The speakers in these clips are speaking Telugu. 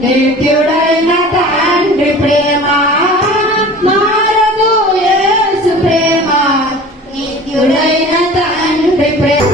నిత్యుడైన తండ్రి ప్రేమ మారదు యేసు ప్రేమ నిత్యుడైన తండ్రి ప్రేమ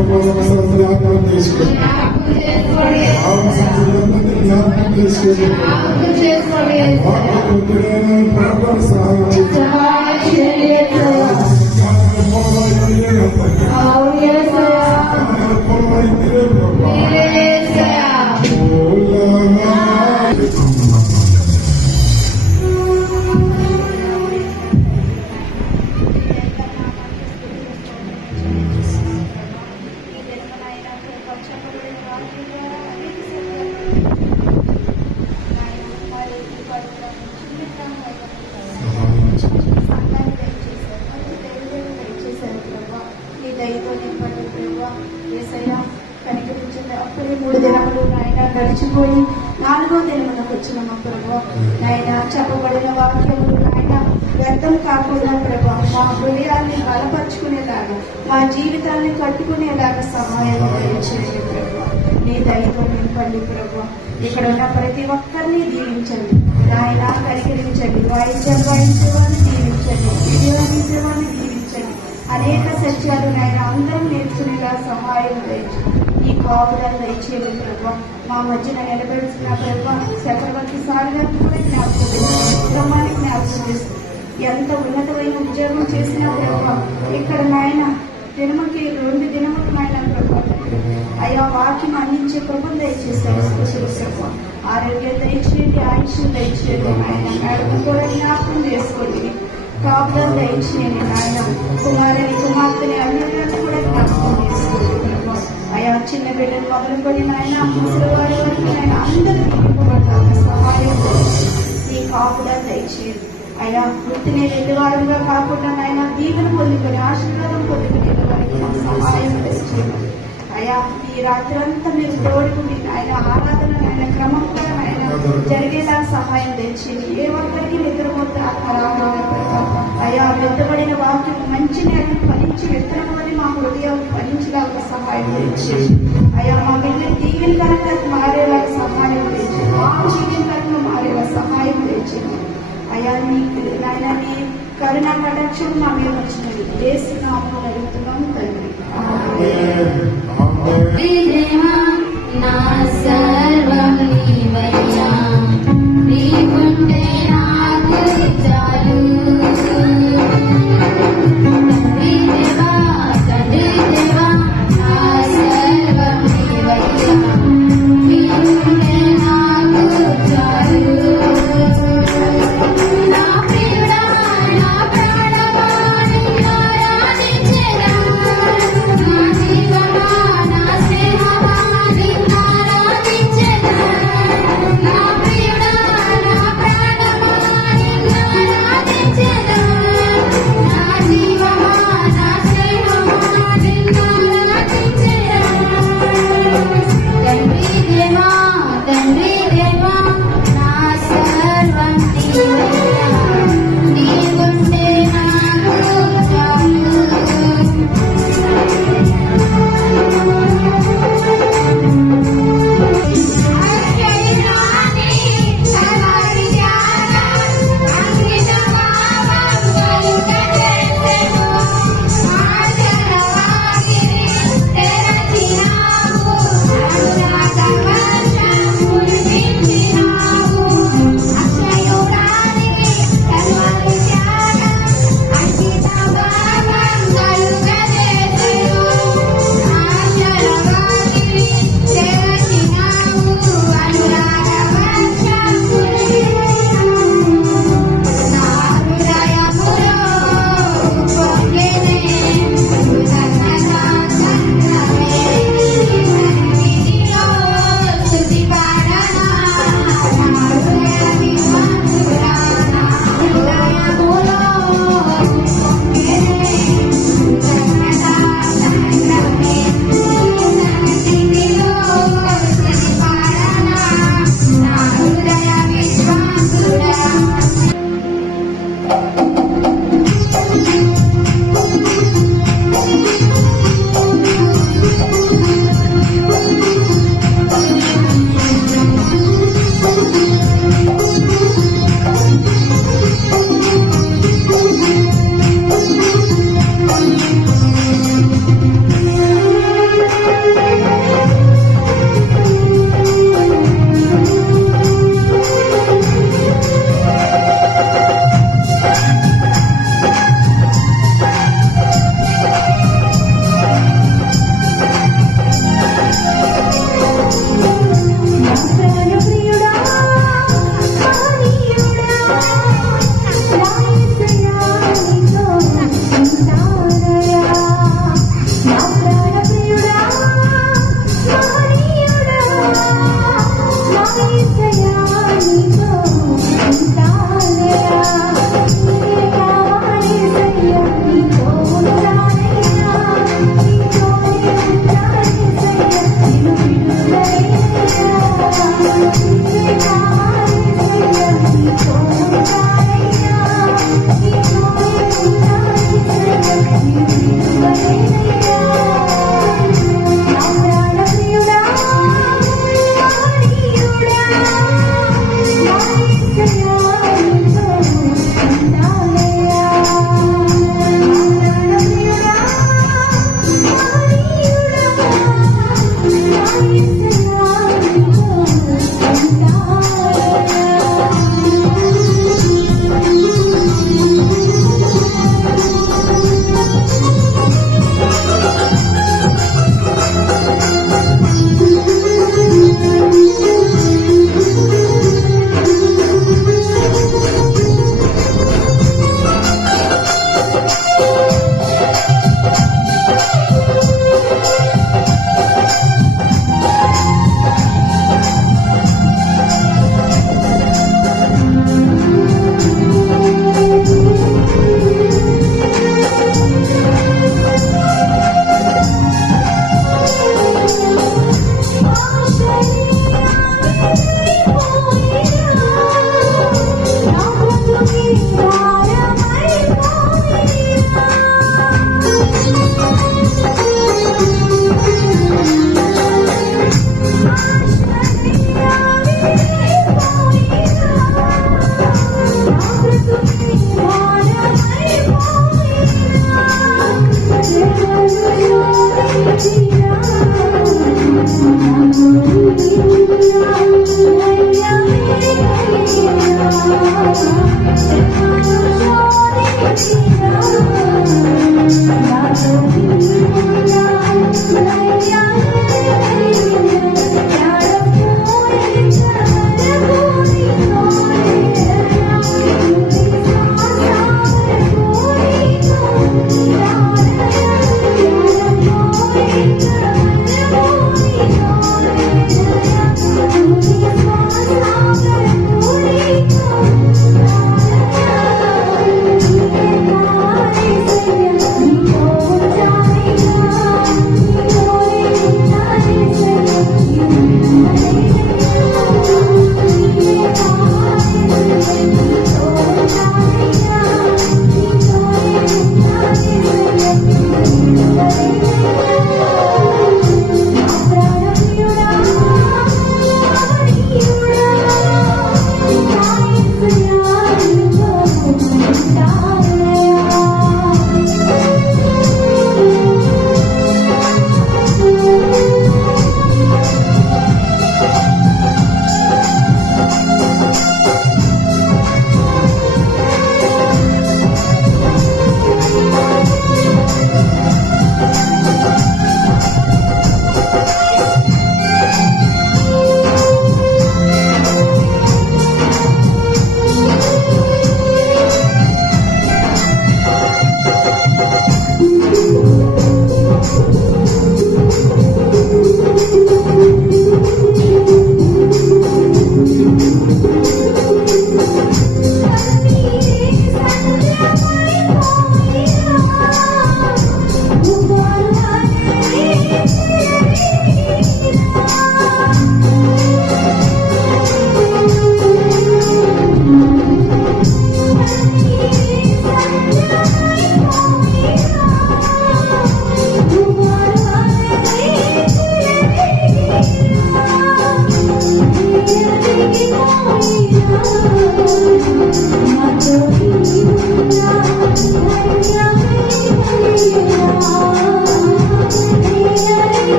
జ్ఞాపకం చేసుకోండి. జ్ఞాపకం చేసుకోండి. ప్రార్థన సహాయం అప్పుడే 3 దినములు నాయన గడిచిపోయి 4వ దినములకు వచ్చిన మా ప్రభు నాయన చెప్పబడిన వాక్యములు నాయన వ్యర్థం కాకుండా ప్రభు మా హృదయాన్ని బలపరుచుకునేలాగా మా జీవితాన్ని కట్టుకునేలాగా సహాయం చేయండి ప్రభు. నీ దయతో నింపండి ప్రభు. ఇక్కడ ఉన్న ప్రతి ఒక్కరిని దీవించండి నాయన, కనికరించండి. వాయించాలు వాయించేవాడిని దీవించండి, వీడియోని దీవించండి. అనేక సత్యాలు నాయన అందరం నేర్చుకునేలా సహాయం చేయండి. ఈ కాపులను దయచేయండి ప్రభు. మా మధ్యన నిలబెడుతున్న ప్రభు చక్రవర్తి సారి గారిని కూడా జ్ఞాపకం కుటుంబాన్ని జ్ఞాపకం చేస్తుంది. ఎంత ఉన్నతమైన ఉద్యోగం చేసిన ప్రభు ఇక్కడ నాయన దినముకి 2 దినములకు నాయన ప్రభు అయ్యా వాక్యం అందించే ప్రభు దయచేస్తారు. ప్రభు ఆరోగ్యం దయచేయండి, ఆయుష్ దయచేయండి నాయన. మేడం కూడా జ్ఞాపకం చేసుకోండి. కాపులను దయచేయండి నాయన. కుమార్తెని అన్నిటిని కూడా జ్ఞాపకం చేసుకోండి ప్రభు. అయ్యా చిన్న బిడ్డలు మొదలుకొని నాయన ముసలివారి వరకు నాయన అందరూ నింపబడ్డాక సహాయం ఈ కాపులను దయచేయండి. అయ్యా వృత్తిని ఎదువారంగా కాకుండా నాయన దీవెన పొందుకొని ఆశీర్వాదం పొందుకునే వారికి సహాయం చేయండి. అయ్యా ఈ రాత్రి అంతా మీరు తోడుకుని ఆయన ఆరాధన ఆయన క్రమంగా ఆయన జరిగేలా సహాయం తెచ్చింది. ఏ ఒక్కరికి నిద్రపోతే అయ్యా వెత్తబడిన వాక్యం మంచి నేలను ఫలించి విత్తనం వల్ల మా హృదయం ఫలించడానికి సహాయం తెచ్చింది. అయ్యా మా బిడ్డలు దీవెన కనుక మారేలాగా సహాయం తెచ్చింది. మా జీవన కనుక మారేలా సహాయం తెచ్చింది. అయ్యా నాయన నీ కరుణా కటాక్షం మా మీద వచ్చినది. దేశనామం అడుగుతున్నాం తండ్రి. నా సర్వం నీవయ్యా, నీకుంటే నాకు చాలు. తండ్రి దేవా నా సర్వం నీవయ్యా, నీకుంటే నాకు చాలు. నా ప్రియుడా నా ప్రాణమా నిన్ను ఆరాధించెదను.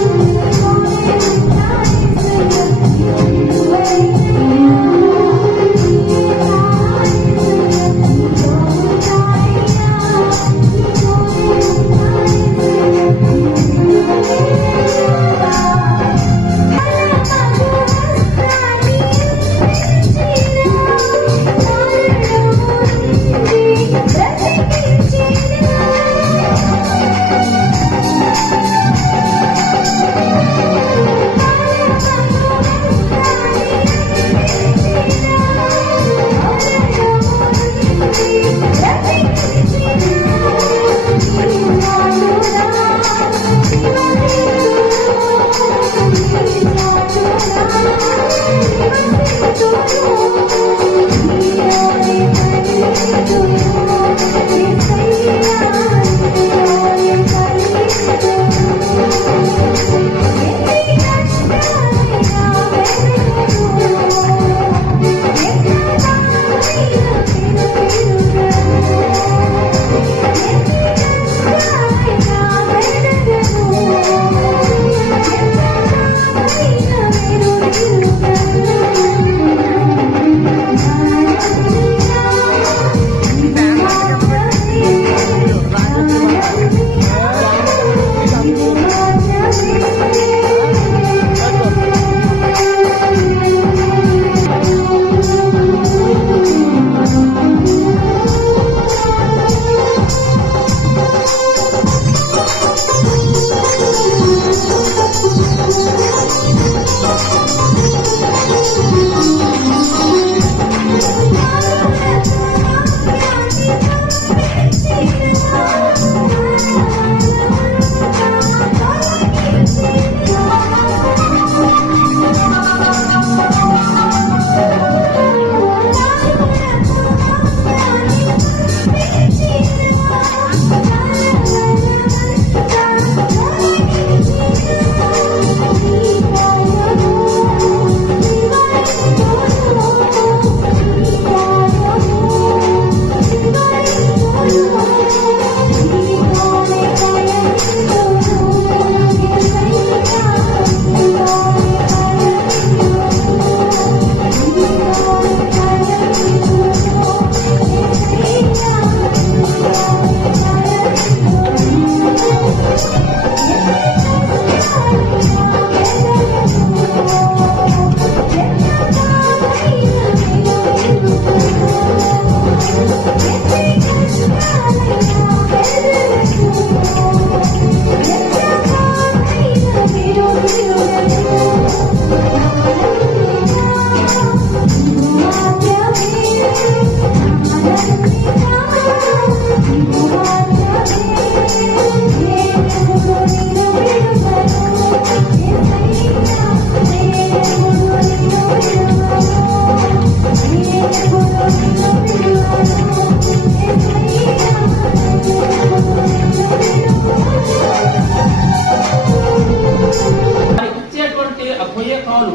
Thank you.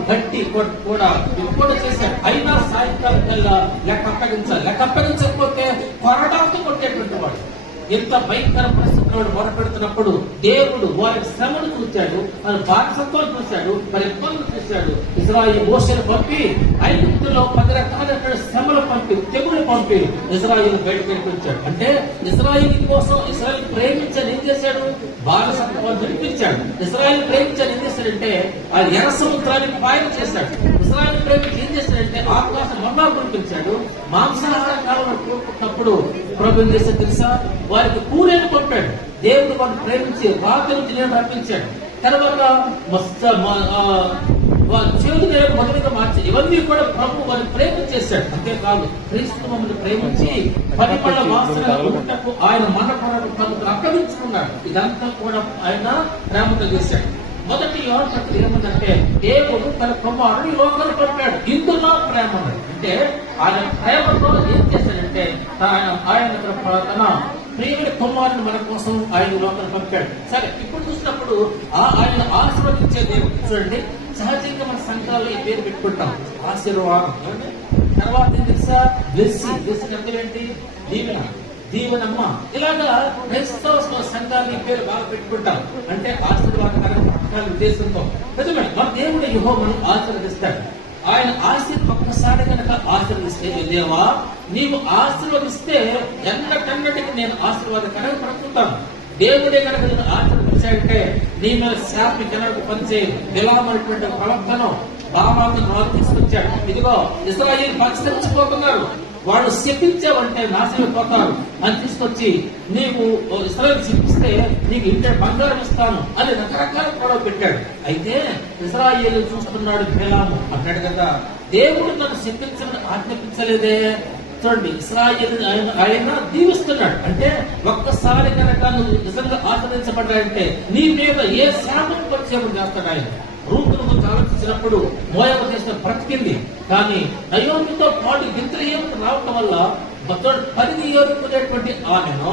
గట్టి కూడా చేశాడు. అయినా సాయంకాలం కల్లా లెక్క అప్పగించకపోతే కొరడాతో కొట్టేటువంటి వాడు. ఎంత భయంకర పరిస్థితుల్లో మొరపెడుతున్నప్పుడు దేవుడు వారి శ్రమను చూశాడు, వారి బానిసత్వాన్ని చూశాడు, వారి ఇబ్బందులు చూశాడు. ఇజ్రాయిల్ మోషేను పంపి ఐగుప్తులో 10 రకాల శ్రమలు పంపి తెగులు పంపి ఇజ్రాయిల్ బయటకు వెళ్ళిపించాడు. అంటే ఇజ్రాయిల్ కోసం ఇజ్రాయిల్ ప్రేమించని ఏం చేశాడు? బానిసత్వాన్ని విడిపించాడు. ఇజ్రాయిల్ ప్రేమించని ఏం చేశాడంటే ఆ ఎర్ర సముద్రాన్ని పాయన చేశాడు. ఇజ్రాయిల్ ప్రేమించి ఏం చేశాడంటే ఆకాశం మన్నా కురిపించాడు. మాంసాహారం కాలంలో కోరుకున్నప్పుడు ప్రభు ఏం చేశాడు తెలుసా? వారికి పూరేను పంపాడు. దేవుడు వారిని ప్రేమించి రాత్రి నుంచి నేను రప్పించాడు. తర్వాత చేదు నేల మొదలుగా మార్చి ఇవన్నీ కూడా ప్రభు వారిని ప్రేమించేశాడు. అంతేకాదు క్రీస్తు మమ్మల్ని ప్రేమించి 10 పళ్ళ వాసనకు ఆయన మన కొరకు తమకు అప్పగించుకున్నాడు. ఇదంతా కూడా ఆయన ప్రేమతో చేశాడు. మొదటి యోహాను పత్రిక ఏమంటే దేవుడు తన కుమారుడు ఈ లోకాన్ని పంపాడు. ఇందులో ప్రేమ అంటే ఆయన ప్రేమతో ఏం చేశాడంటే ఆయన తన ప్రియమైన కుమారుని మన కోసం ఆయన లోకాన్ని పంపాడు. సరే, ఇప్పుడు చూసినప్పుడు ఆయన ఆశీర్వదించే దేవుడు చూడండి. సహజంగా మన సంఘాల్లో ఈ పేరు పెట్టుకుంటాం, ఆశీర్వాదం. తర్వాత ఏం తెలుసా? బ్లెస్సింగ్ అంటే ఏంటి? దీవెనమ్మ. ఇలాగా క్రైస్తవ సంఘాన్ని పేరు బాగా పెట్టుకుంటాం. అంటే ఆశీర్వాదకరంగా పట్టాల ఉద్దేశంతో నిజమే మన దేవుడు యెహోవాను ఆశీర్వదిస్తాడు. ఆయన ఒక్కసారి కనుక ఆశీర్వదిస్తే, దేవా నీవు ఆశీర్వదిస్తే ఎన్నటన్నటికి నేను ఆశీర్వాదకరంగా పడుతుంటాను. దేవుడే కనుక నేను ఆశీర్వదించాడంటే నీ మీద శాపి కనుక పంచే విలామైనటువంటి ప్రవర్తన భావాలను తీసుకొచ్చాడు. ఇదిగో ఇశ్రాయేలు పరిష్కరించిపోతున్నారు, వాళ్ళు శపించావంటే నాశనమైపోతారు అని తీసుకొచ్చి నీవు ఇశ్రాయేలు శపిస్తే నీకు ఇంటి బంగారం ఇస్తాను అని రకరకాల గొడవ పెట్టాడు. అయితే ఇశ్రాయేలు చూస్తున్నాడు బిలాము అన్నాడు కదా, దేవుడు నన్ను శపించమని ఆజ్ఞాపించలేదే. చూడండి, ఇశ్రాయేలు ఆయన దీవిస్తున్నాడు. అంటే ఒక్కసారి కనుక నువ్వు నిజంగా ఆశ్రయించబడ్డాయంటే నీ మీద ఏ శాపం పరిచయం చేస్తాడు ఆయన. రూతును గురించి ఆలోచించినప్పుడు మోయాబు దేశం బ్రతికింది, కానీ నయోమితో పాటు గింత్రయేముకు రావటం వల్ల 10 ఏరుకునేటువంటి ఆమెను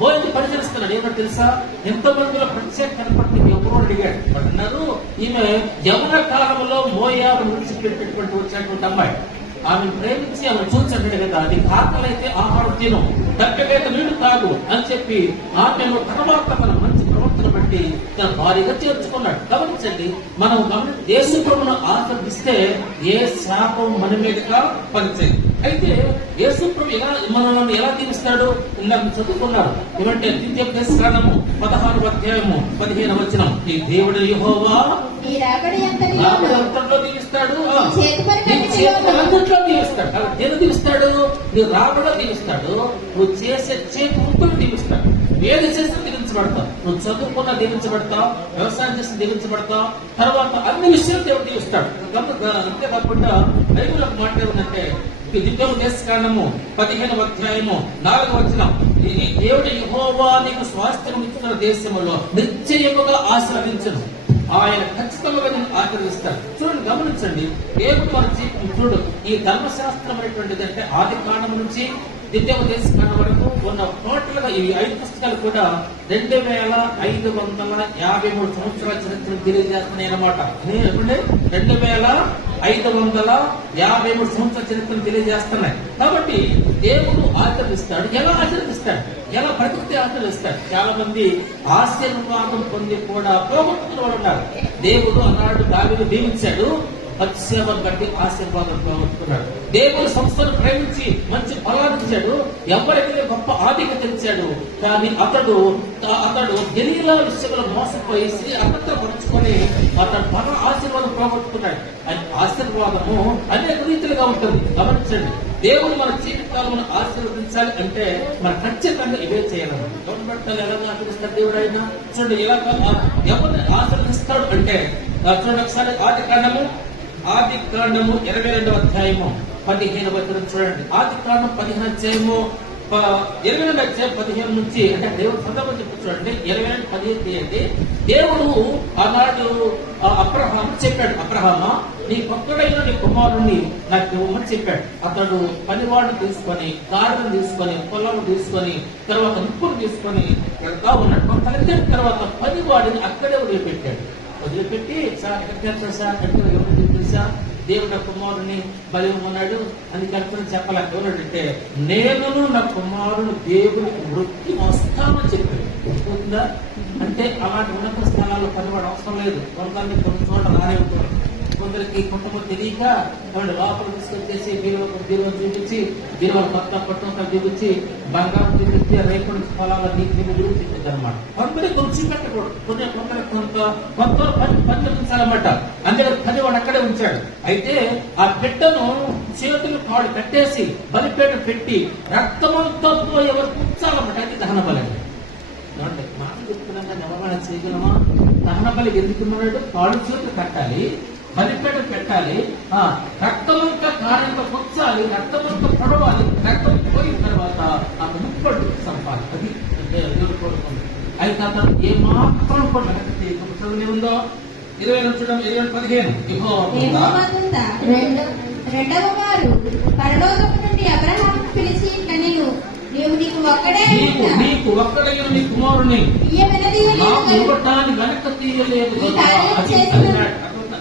బోయని పరిచరిస్తున్నాడు. ఏమో తెలుసా? ఎంతమందిలో ప్రత్యేక కనపడుతుంది ఎవరో అడిగాడు. అన్నారు ఈమె యవన కాలంలో మోయాబు నుంచి పెట్టినటువంటి వచ్చినటువంటి అమ్మాయి. ఆమెను ప్రేమించి ఆమె చూసంటాడు కదా, నీకు ఆకలైతే ఆహారం తిను, దక్కకైతే నీళ్లు తాగు అని చెప్పి ఆమెను తర్వాత మన మంచి ప్రవర్తన బట్టి తన భారీగా చేర్చుకున్నాడు. గమనించండి, మనం యేసుప్రభును ఆశ్రదిస్తే ఏ శాపం మన మీదుగా పనిచేయదు. అయితే యేసుప్రభు మనల్ని ఎలా దీవిస్తాడు? ఇందాక చదువుకున్నారు. ఏమంటే ద్వితీయోపదేశకాండము 16వ అధ్యాయము 15వ వచనం, ఈ దేవుడు యెహోవా అంతట్లో దీవిస్తాడు, అంతట్లో దీవిస్తాడు. నేను దీవిస్తాడు, నువ్వు రాబడిలో దీవిస్తాడు, నువ్వు చేసే చేతి ముక్కలు దీవిస్తాడు. ఏది చేస్తే దీవించబడతావు, నువ్వు చదువుకున్నా దీవించబడతావు, వ్యవసాయం చేస్తే దీవించబడతావు, తర్వాత అన్ని విషయాలు దేవుడు దీవిస్తాడు. అంతేకాకుండా బైబిల్ ఒక మాట ఏమంటే ద్వితీయోపదేశకాండము 15వ అధ్యాయము 4వ వచనం, ఈ దేవుడు యెహోవా నీకు స్వాస్థ్యం ఇచ్చిన దేశములో నిశ్చయముగా ఆశీర్వదించును, ఆయన ఖచ్చితంగా నేను ఆచరిస్తాడు. చూడండి, గమనించండి, దేవుడు మన చూడు ఈ ధర్మశాస్త్రం అనేటువంటిది అంటే ఆది కాండం నుంచి ద్వితీయోపదేశకాండం వరకు ఉన్న టోటల్ గా ఈ 5 పుస్తకాలు కూడా 2553 సంవత్సరాల చరిత్ర తెలియజేస్తున్నాయి అన్నమాట. 2553 సంవత్సరాల చరిత్రను తెలియజేస్తున్నాయి. కాబట్టి దేవుడు ఆచరిస్తాడు. ఎలా ఆచరిస్తాడు? ఎలా ప్రకృతి ఆచరిస్తాడు? చాలా మంది ఆశీర్వాదం పొంది కూడా పోగొట్టుకున్న వాళ్ళు ఉన్నారు. దేవుడు అన్నాడు దావీదును దీవించాడు, పశ్చాత్తాపం బట్టి ఆశీర్వాదం పోగొట్టుకున్నాడు. దేవుడు సంస్థను ప్రేమించి మంచి ఫలాన్ని ఇచ్చాడు, ఎవరికైతే గొప్ప ఆధిక్యత ఇచ్చాడు. కానీ అతడు గెలీలా విషయంలో మోసపోయి అబద్ధం పరుచుకొని అతడు బల ఆశీర్వాదం పోగొట్టుకున్నాడు. ఆశీర్వాదము అనేక రీతిలుగా ఉంటుంది. గమనించండి, దేవుడు మన జీవితాలను ఆశీర్వదించాలి అంటే మన ఖచ్చితంగా ఇవే చేయాలి. గవర్నమెంట్ ఎలా ఆశీర్వదిస్తాడు దేవుడు? అయినా చూడండి, ఎలా ఎవరిని ఆశీర్వదిస్తాడు అంటే చూడండి ఒకసారి ఆది కాండము 22వ అధ్యాయము 15వ వచనం చూడండి. ఆది కాండం 15వ అధ్యాయము 22వ అధ్యాయం 15 నుంచి అంటే దేవుడు సందర్భం చెప్పి చూడండి. 22:15 తీయండి. దేవుడు ఆనాడు అబ్రహాము చెప్పాడు, అబ్రహామా నీ భక్తుడైన నీ కుమారుణ్ణి నాకు ఇవ్వమని చెప్పాడు. అతడు పనివాడిని తీసుకొని, గాడిదను తీసుకొని, పొలాలు తీసుకొని, తర్వాత నిప్పులు తీసుకొని వెళ్తా ఉన్నాడు. తలెత్తిన తర్వాత పనివాడిని అక్కడే వదిలిపెట్టాడు. వదిలిపెట్టి సార్ ఎక్కడికి వెళ్తారు సార్ ఎక్కడ ఎవరు తెలుసా దేవుడు నా కుమారుని బలి ఉన్నాడు అని కల్పన చెప్పలే. ఎవరంటే నేనును నా కుమారుడు దేవుడికి వృత్తి వస్తామని చెప్పాడు. ఉందా అంటే అలాంటి ఉన్నత స్థానాల్లో పనివాడు అవసరం లేదు. కొంతమంది కొన్ని చోట్ల రానే ఉంటారు. కొందరికి కొంతమంది తెలియక లోపల తీసుకొచ్చేసి బీరువా చూపించి బీరువా కొత్త పట్టణం చూపించి బంగారం చూపించి రేపు పొలాల నీకు చూపించదు అనమాట. కొందరికి కొంచెం పెట్టకూడదు. కొంత పంచాలన్నమాట. అందులో పని వాడు అక్కడే ఉంచాడు. అయితే ఆ బిడ్డను చేతులు కాళ్ళు కట్టేసి బలిపేట పెట్టి రక్తమంతా ఎవరు పుచ్చాలన్నమాట. అది దహన బలి. మాట చెప్తున్నాగా ఎవరైనా చేయగలమా? దహన బలి ఎందుకున్నాడు? కాళ్ళు చేతులు కట్టాలి, బలిపేట పెట్టాలి, రక్తమంతా కారంతో పుచ్చాలి, రక్తమంతా పడవాలి. రక్తం పోయిన తర్వాత ఆ ముప్పడు సంపాలి. అది దేవుడు కోరుకుంది. అయితే అతను ఏమాత్రం కూడా ఉందో 20:15 రెండవ వారు పరలోకము నుండి అబ్రహామును పిలిచి ఇట్లా నీవు నీకు ఒక్కడే నీకు ఒక్కడైన నీ కుమారుని నాకు ఇవ్వటానికి వెనక తీయలేదు.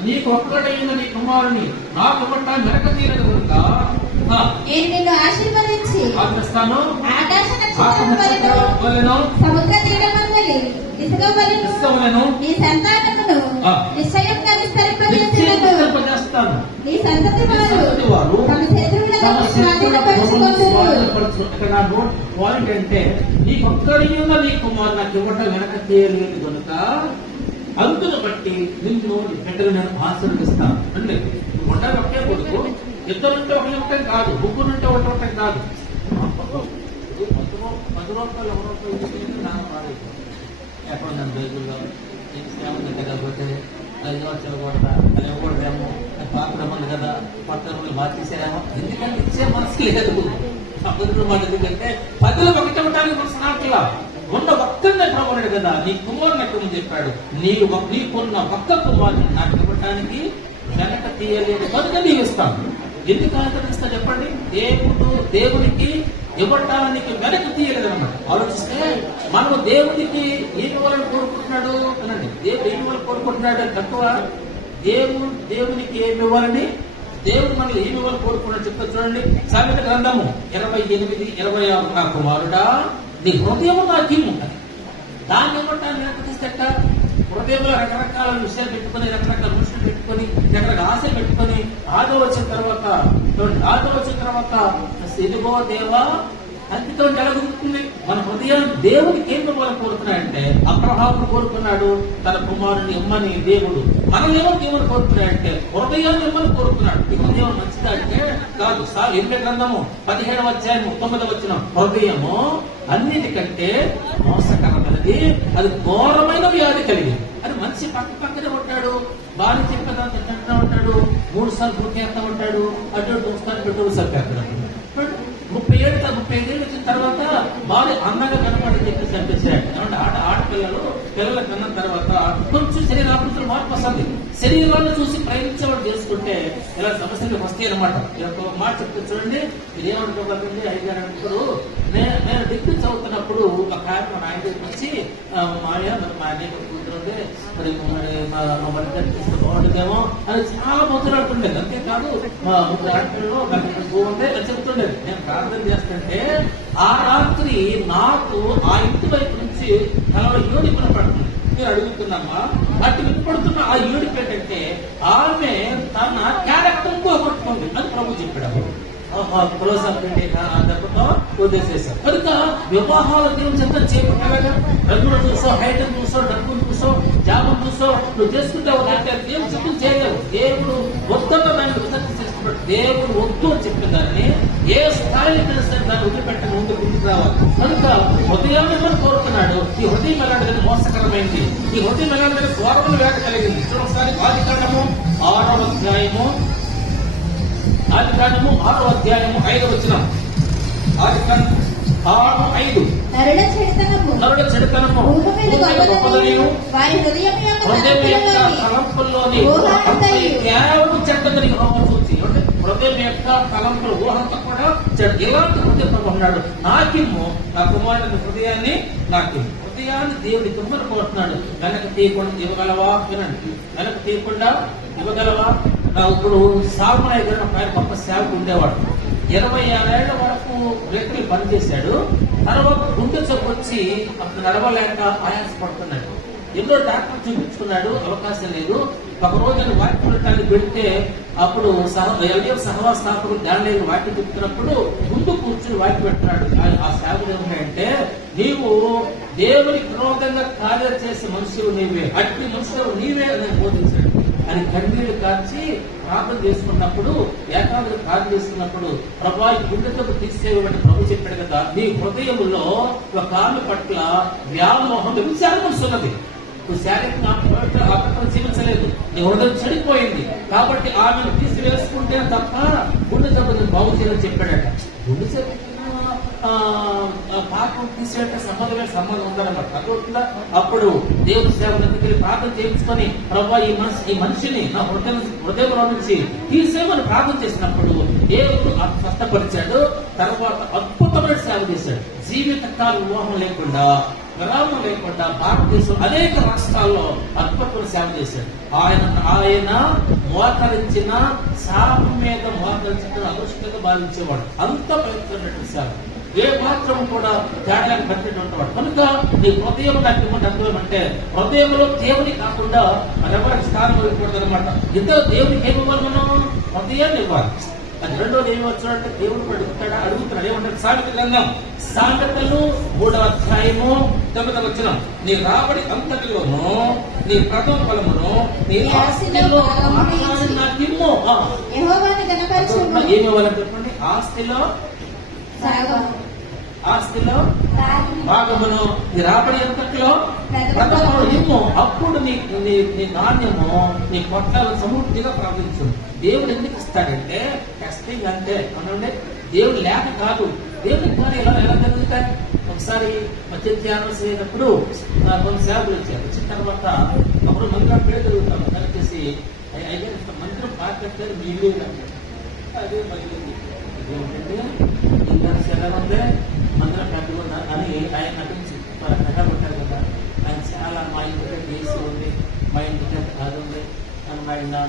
నీకు ఒక్కడైన నీ కుమారుని నాకు ఇవ్వటానికి వెనక తీయలేదు కనుక నేను నిన్ను ఆశీర్వదించి ఆశిస్తాను. ఆకాశ నక్షత్రం వలెను సముద్ర తీరమందలి ఇసుక వలెను నీ సంతానమును నిశ్చయంగా విస్తరింపజేస్తాను. నీ సంతతి వారు తమ శత్రువులను స్వాధీనపరచుకొందురు. పాయింట్ అంటే నీకు ఒక్కడైన నీ కుమారు నాకు ఇవ్వటం వెనక తీయలేదు కనుక అందును బట్టి నిన్ను బిడ్డలు నేను ఆశీర్వదిస్తాను. అంటే ఉండాలి ఒకే కొడుకు. ఇద్దరుంటే ఒకటి కాదు, ముగ్గురుంటే ఒకటి కాదు. 10 రూపాయలు 1 రూపాయలు నాకు రాదు. ఎక్కడ నన్ను బైబుల్లో సేవ దగ్గరపోతే అది వచ్చేకూడదా అది ఇవ్వకూడదేమో, అది పాత్రమంది కదా, పట్టణంలో మార్చేసారేమో. ఎందుకంటే ఇచ్చే మనసు లేదు. అబద్ధులు మాట ఎందుకంటే 10లో ఒకటి ఇవ్వడానికి మనసు నాకులా ఉన్న ఒక్కనే ప్రభుడు కదా. నీ కుమారుని ఎక్కడ చెప్పాడు, నీకున్న ఒక్క కుమారుని నాకు ఇవ్వటానికి వెనక తీయలేదు కనుక నీవు ఇస్తాను. ఎందుకు ఆచరిస్తా చెప్పండి? దేవునికి ఇవ్వటానికి వెనక తీయలేదు అనమాట. ఆలోచిస్తే మనము దేవునికి ఏమి ఇవ్వాలని కోరుకుంటున్నాడు అనండి. దేవుడు ఏమి ఇవ్వాలని కోరుకుంటున్నాడు తక్కువ. దేవునికి ఏమి ఇవ్వాలని, దేవుడు మనకి ఏమి ఇవ్వాలని కోరుకున్నాడు చెప్తా చూడండి. సామెత గ్రంథము 28:26 నా కుమారుడా నీ హృదయము నాకు ఇమ్ము. దాన్ని ఇవ్వటాన్ని వెనక తీసేట హృదయంలో రకరకాల విషయాలు పెట్టుకుని, రకరకాల దృష్టి పెట్టుకుని, రకరకాల ఆశ పెట్టుకుని ఆదో వచ్చిన తర్వాత ఇదిగో దేవా అంతితో జరగుతుంది. మన హృదయం దేవుడికి ఏం ఇవ్వాలని కోరుతున్నాడంటే అబ్రహామును కోరుకున్నాడు తన కుమారుని ఇమ్మని దేవుడు. మనం ఏమో దేవుని కోరుకున్నాడంటే హృదయాన్ని ఇమ్మని కోరుకున్నాడు. ఈ హృదయం మంచిదా అంటే కాదు. 8వ గ్రంథము 17వ అధ్యాయం 9వ వచనం హృదయము అన్నిటికంటే మోసకరమైనది, అది ఘోరమైన వ్యాధి కలిగింది. అది మనిషి పక్కనే ఉంటాడు, బాగా చెప్పేదాన్ని తింటూ ఉంటాడు, 3 సార్లు పూర్తిచేస్తా ఉంటాడు, అటు చూస్తాను పెట్టుబడి సరిపేస్తాడు. 35 ఏళ్ళు వచ్చిన తర్వాత బాగా అందంగా కనపడని చెప్పేసి అనిపించాడు. ఆడపిల్లలు పిల్లలు కన్న తర్వాత కొంచెం శరీరాభివృద్ధులు మార్పు వస్తుంది. శరీరాన్ని చూసి ప్రయత్నించేవాడు చేసుకుంటే ఇలా సమస్యలు వస్తాయి అనమాట. ఒక మాట చెప్తే చూడండి, ఇదేమనుకోబోతుంది 5 అడుగులు. నేను డిగ్రీ చదువుతున్నప్పుడు ఒక కార్యక్రమం ఆయన దగ్గర వచ్చి మా ఆయన కూతురుంటే మరి తీసుకు బాగుంటుందేమో అని చాలా మొదలాడుతుండేది. అంతేకాదు మా ముగ్గురు ఆడపిల్లలు నాకు బాగుంటే చెప్తుండేది. నేను ప్రార్థన చేస్తుంటే ఆ రాత్రి నాకు ఆ ఇంటి వైపు నుంచి తనలో యోడి వినపడుతుంది. మీరు అడుగుతున్నామా అటు వినపడుతున్న ఆ యోడి ఏంటంటే ఆమె తన క్యారెక్టర్ పోగొట్టుకుంది అని ప్రభు చెప్పాడు. దెబ్బతో వదిలేసేసాం కనుక వివాహాలు దేవుని చెంత చేపట్టాగా రంగులు చూసావు, హైట్ చూసావు, డబ్బులు చూసావు, జాబులు చూసావు, నువ్వు చేసుకుంటావు. దేవుడు చెప్తూ చేయలేవు. దేవుడు వద్దన్న దాన్ని విసర్జన చేసుకుంటాడు. దేవుడు వద్దు అని చెప్పిన దాన్ని ఏ స్థాయిలో తెలిస్తే దాన్ని వదిలిపెట్టని ముందు గుర్తుకు రావాలి. కనుక హృదయాన్ని మనం కోరుతున్నాడు. ఈ హృదయం ఎలాంటిదని మోసకరమైంది. ఈ హృదయం ఎలాంటిదని ఘోరముల వేట కలిగింది. ఒకసారి ఆదికాండము 6వ అధ్యాయము 6వ అధ్యాయము 5వ వచనం. ఆదికాండం 6:5 నరుల చెడుతనము హృదయం యొక్క తలంపుల్లోని కేవలం చెడ్డదని చూసి హృదయం యొక్క తలంపులు ఊహంతా కూడా చెడు. ఎలాంటి హృదయం ఉన్నాడు? నాకిమ్ము నా కుమారుని హృదయాన్ని నాకిమ్ము. హృదయాన్ని దేవుడి తుమ్మలు కోరుతున్నాడు. వెనక తీయకుండా ఇవ్వగలవా? వినండి, వెనక తీయకుండా ఇవ్వగలవా? ఇప్పుడు సాల్మనయ్య గారు ఒక ఆయన గొప్ప సేవకు ఉండేవాడు. 26 ఏళ్ల వరకు రేట్లు పనిచేశాడు. తర్వాత గుండె జబ్బు వచ్చి అప్పుడు నడవలేక ఆయాసపడుతున్నాడు. ఎన్నో డాక్టర్ చూపించుకున్నాడు, అవకాశం లేదు. ఒక రోజు వాక్యాన్ని పెడితే అప్పుడు సహవాస స్థాపకులు దాని వాక్యం చెప్తున్నప్పుడు ముందు కూర్చుని వాక్యం పెడుతున్నాడు. ఆ సేవలు ఏమిటంటే, నీవు దేవుని క్రోధంగా కార్యం చేసే మనుషులు నీవే, అట్టి మనుషులు నీవే అని బోధించాడు. అని కన్నీళ్లు కార్చి ప్రార్థన చేసుకున్నప్పుడు, ఏకాగ్రత ప్రార్థన చేసుకున్నప్పుడు, ప్రభా గుండె జబ్బు తీసేయమని ప్రభు చెప్పాడు కదా, నీ హృదయంలో ఒక ఆమె పట్ల వ్యామోహం విచారం ఉన్నది. శారీరకంగా జీవించలేదు, నీ హృదయం చెడిపోయింది. కాబట్టి ఆమెను తీసివేసుకుంటే తప్ప గుండె జబ్బు బాగు చేయాలని చెప్పాడట. గుండె జబ్బు పాపం తీసేట సంబంధం ఉందన్నమాట. అర్థమవుతుందా? అప్పుడు దేవుడి సేవకి ప్రార్థన చేయించుకొని, ప్రభా ఈ మనిషిని నా హృదయంలో నుంచి తీసేమని ప్రార్థన చేసినప్పుడు దేవుడు స్వస్థపరిచాడు. తర్వాత అద్భుతమైన సేవ చేశాడు. జీవితకాల వివాహం లేకుండా, విరామం లేకుండా భారతదేశం అనేక రాష్ట్రాల్లో అద్భుతమైన సేవ చేశాడు. ఆయన మోకరించిన శాపం మీద మోకరించిన అదృష్టంగా భావించేవాడు. అంత పవిత్రమైనటువంటి సేవ, ఏ మాత్రం కూడా తేడాన్ని పెట్టేటువంటి వాడు. కనుక నీ హృదయం అంటే హృదయంలో దేవుని కాకుండా మరెవరికి స్థానం ఇవ్వకూడదు అనమాట. ఇద్దరు దేవునికి ఏమి ఇవ్వాలి? మనం హృదయాన్ని ఇవ్వాలి. అది రెండోది ఏమి వచ్చాడంటే, దేవుడు అడుగుతున్నాడు ఏమంటాడు? సామెత గ్రంథం సామెతలు 3వ అధ్యాయము 9వ వచనం, నీ రాబడి అంతటిలోను నీ ప్రథమ ఫలమును నీ ఆస్తిలో నాకు ఇమ్ము. ఏమి ఇవ్వాలని చెప్పండి? ఆస్తిలో భాగమును నీ రాబడి అంతట్లో ప్రథమను ఇమ్ము. అప్పుడు నీ ధాన్యము నీ పొట్టాలను సమృద్ధిగా ప్రార్థించు. దేవుడు ఎందుకు ఇస్తాడంటే, టెస్టింగ్ అంటే అనండి, దేవుడు లేక కాదు. దేవుడి ద్వారా ఎలా జరుగుతాయి? ఒకసారి మధ్య ధ్యానం చేసినప్పుడు కొన్ని సేవలు వచ్చారు. వచ్చిన తర్వాత అప్పుడు మందిరం పేరు జరుగుతాం. కలిసి అయితే మందిరం పాకెట్లేదు మీ ఇల్లు అదే మళ్ళీ ఏమిటంటే ఇంకా సెలవు ఉందే మందిరం కట్టుకున్నా అని ఆయన నటించి కట్టబట్టారు కదా. ఆయన చాలా మా ఇంటికి వేసి ఉంది, మా ఇంటికి అది ఉంది,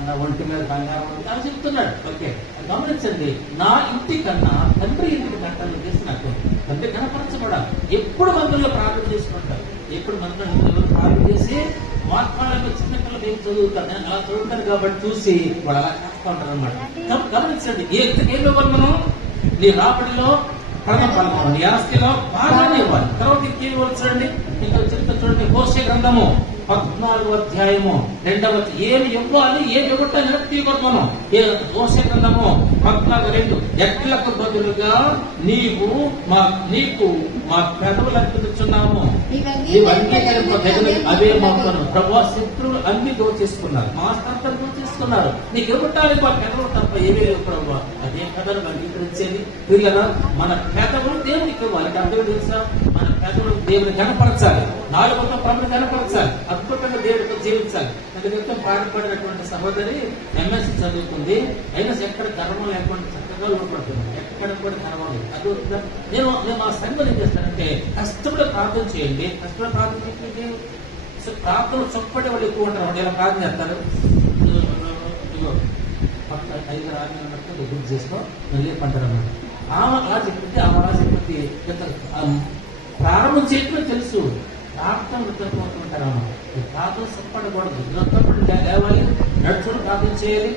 నా ఒంటి మీద బంగారం ఉంది అని చెప్తున్నాడు. ఓకే, గమనించండి, నా ఇంటి కన్నా తండ్రి ఇంటికి కట్టాలని ఉద్దేశం నాకు. తండ్రి కనపరచబడాలి. ఎప్పుడు మందుల్లో ప్రార్థన చేసుకుంటారు, ఎప్పుడు మందులు ప్రార్థన చేసి మార్పాలకు చిన్న పిల్లలు ఏం చదువుతారు, నేను అలా చదువుతాను కాబట్టి చూసి వాడు అలా చేస్తూ ఉంటారు అనమాట. గమనించండి, ఏం ఇవ్వాలి మనం? నీ రాబడిలో ప్రథమ ఫలము, నీ ఆస్తిలో భాగాన్ని ఇవ్వాలి. తర్వాత ఇంకేం ఇవ్వాలి చూడండి, ఇంకా చెప్తా చూడండి. హోషే గ్రంథము 14వ అధ్యాయము 2వ ఏమి ఇవ్వాలి, ఏమి ఇవ్వటం తీయకూడదు మనం. హోషే గ్రంథము 14:2, ఎట్లకు బదులుగా నీకు మా పెదవులు అర్పించున్నాము, అవే మొక్కను. ప్రభు శత్రువులు అన్ని దోచేసుకున్నారు, మా స్థానం దోచేసుకున్నారు. నీకు ఇవ్వటానికి మా పెదవులు తప్ప ఏమీ లేవు ప్రభు. అదే పెదవులు అంగీకరించేది పిల్లల. మన పెదవులు దేవునికి ఇవ్వాలి. అర్థం తెలుసా? మన పెదవులు దేవుని కనపరచాలి, నాలుగుతో ప్రభుని కనపరచాలి, అద్భుతంగా దేవుడితో జీవించాలి. అందుకే పాటుపడినటువంటి సహోదరి ఎంఎస్సీ చదువుతుంది, అయినా ఎక్కడ గర్వం లేకుండా చక్కగా లోపడుతుంది, ఎక్కడ కూడా గర్వం లేదు. అది నేను మా సంఘం ఏం చేస్తానంటే, కష్టపడి ప్రార్థన చేయండి. కష్టపడి ప్రార్థన చేయండి. ప్రార్థన చొప్పటి వాళ్ళు ఎక్కువ ఉంటారు. వాళ్ళు ఎలా ప్రార్థన చేస్తారు? 5 ఆజ్ఞలు గుర్తు చేసుకో మళ్ళీ పంటారు అన్నమాట. ఆమె అలా చెప్పింది, ఆమె అలా చెప్పింది. ప్రారంభం చేయటం తెలుసు, ప్రార్థన వృద్ధపోతుంటారు. ప్రార్థన సప్పడకూడదు, వృద్ధపడి లేవాలి, నడుచుడు ప్రార్థన చేయాలి,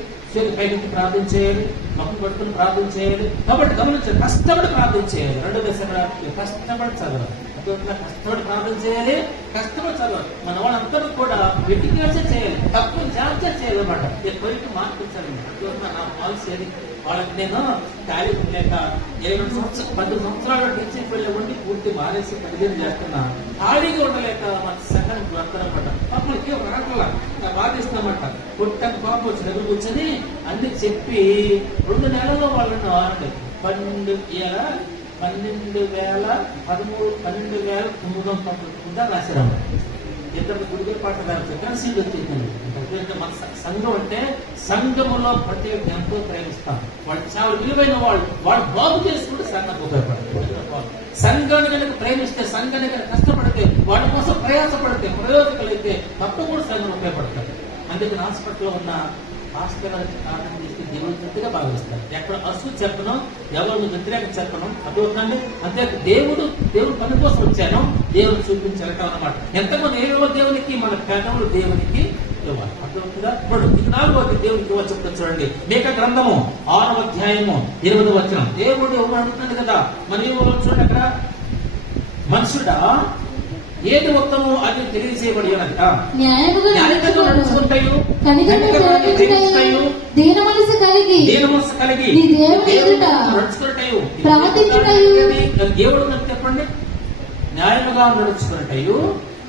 పైకి ప్రార్థన చేయాలి, మొక్క పట్టుకుని ప్రార్థన చేయాలి. కాబట్టి గమనించాలి, కష్టపడి ప్రార్థన చేయాలి. 2 దశలు కష్టపడి చదవాలి, కష్టపడి ప్రార్థన చేయాలి, కష్టపడి చదవాలి. మన వాళ్ళందరూ కూడా వెటికేసే చేయాలి, తక్కువ జాగ్రత్త చేయాలన్నమాట. ఎక్కువ మార్పించాలి. నా పాలసీ అది. వాళ్ళకి నేను ఖాళీ లేక 10 సంవత్సరాలు టీచింగ్ వెళ్ళి ఉండి పూర్తి మానేసి 15 చేస్తున్నా. ఖాళీగా ఉండలేక మన సంఘానికి వస్తారన్నమాట. మనకి రాకలా బాధిస్తామంట. పుట్టక పాపం వచ్చి దగ్గర కూర్చొని అన్ని చెప్పి 2 నెలల్లో వాళ్ళని 12,990 రాశారమ్మ. ఇద్దరు గుడిగే పాట దాని సీట్ వచ్చేసింది. మన సంఘం అంటే సంఘములో ప్రతి ఒక్క ఎంతో ప్రేమిస్తాం. వాళ్ళు చాలా విలువైన వాళ్ళు బాగు చేసుకుంటే సంఘానికి ఉపయోగపడతారు. సంఘాన్ని కనుక ప్రేమిస్తే, సంఘాన్ని కనుక కష్టపడితే వాళ్ళ కోసం ప్రయాసపడితే ప్రయోజకులైతే తప్పకుండా సంఘం ఉపయోగపడతారు. అందుకని హాస్పిటల్లో ఉన్న హాస్పిటల్ కారణం చేసి దేవుని తృప్తిగా భావిస్తారు. ఎక్కడ అసలు చెప్పను, ఎవరు వ్యతిరేకం చెప్పను, అర్థమవుతుందండి. అంతే దేవుడు పని కోసం వచ్చాను, దేవుని చూపించాలటం అన్నమాట. ఎంతమంది ఏవో దేవునికి మన పెదవులు దేవునికి ఇవ్వాలి, అర్థమవుతుందా? ఇప్పుడు 4వ దేవునికి ఇవ్వాలి చెప్తాను చూడండి. మీకా గ్రంథము 6వ అధ్యాయము 20వ వచనం. దేవుడు ఎవరు అడుగుతుంది కదా, మరి చూడండి అక్కడ, మనుషుడా ఏది ఉత్తమం అది తెలియజేయబడి ఉన్నది. నడుచుకుంటాయు, దీన మనసు కలిగి నడుచుకుంటాయు, ప్రవర్తించుటయు. దేవుడు చెప్పండి, న్యాయముగా నడుచుకుంటాయు,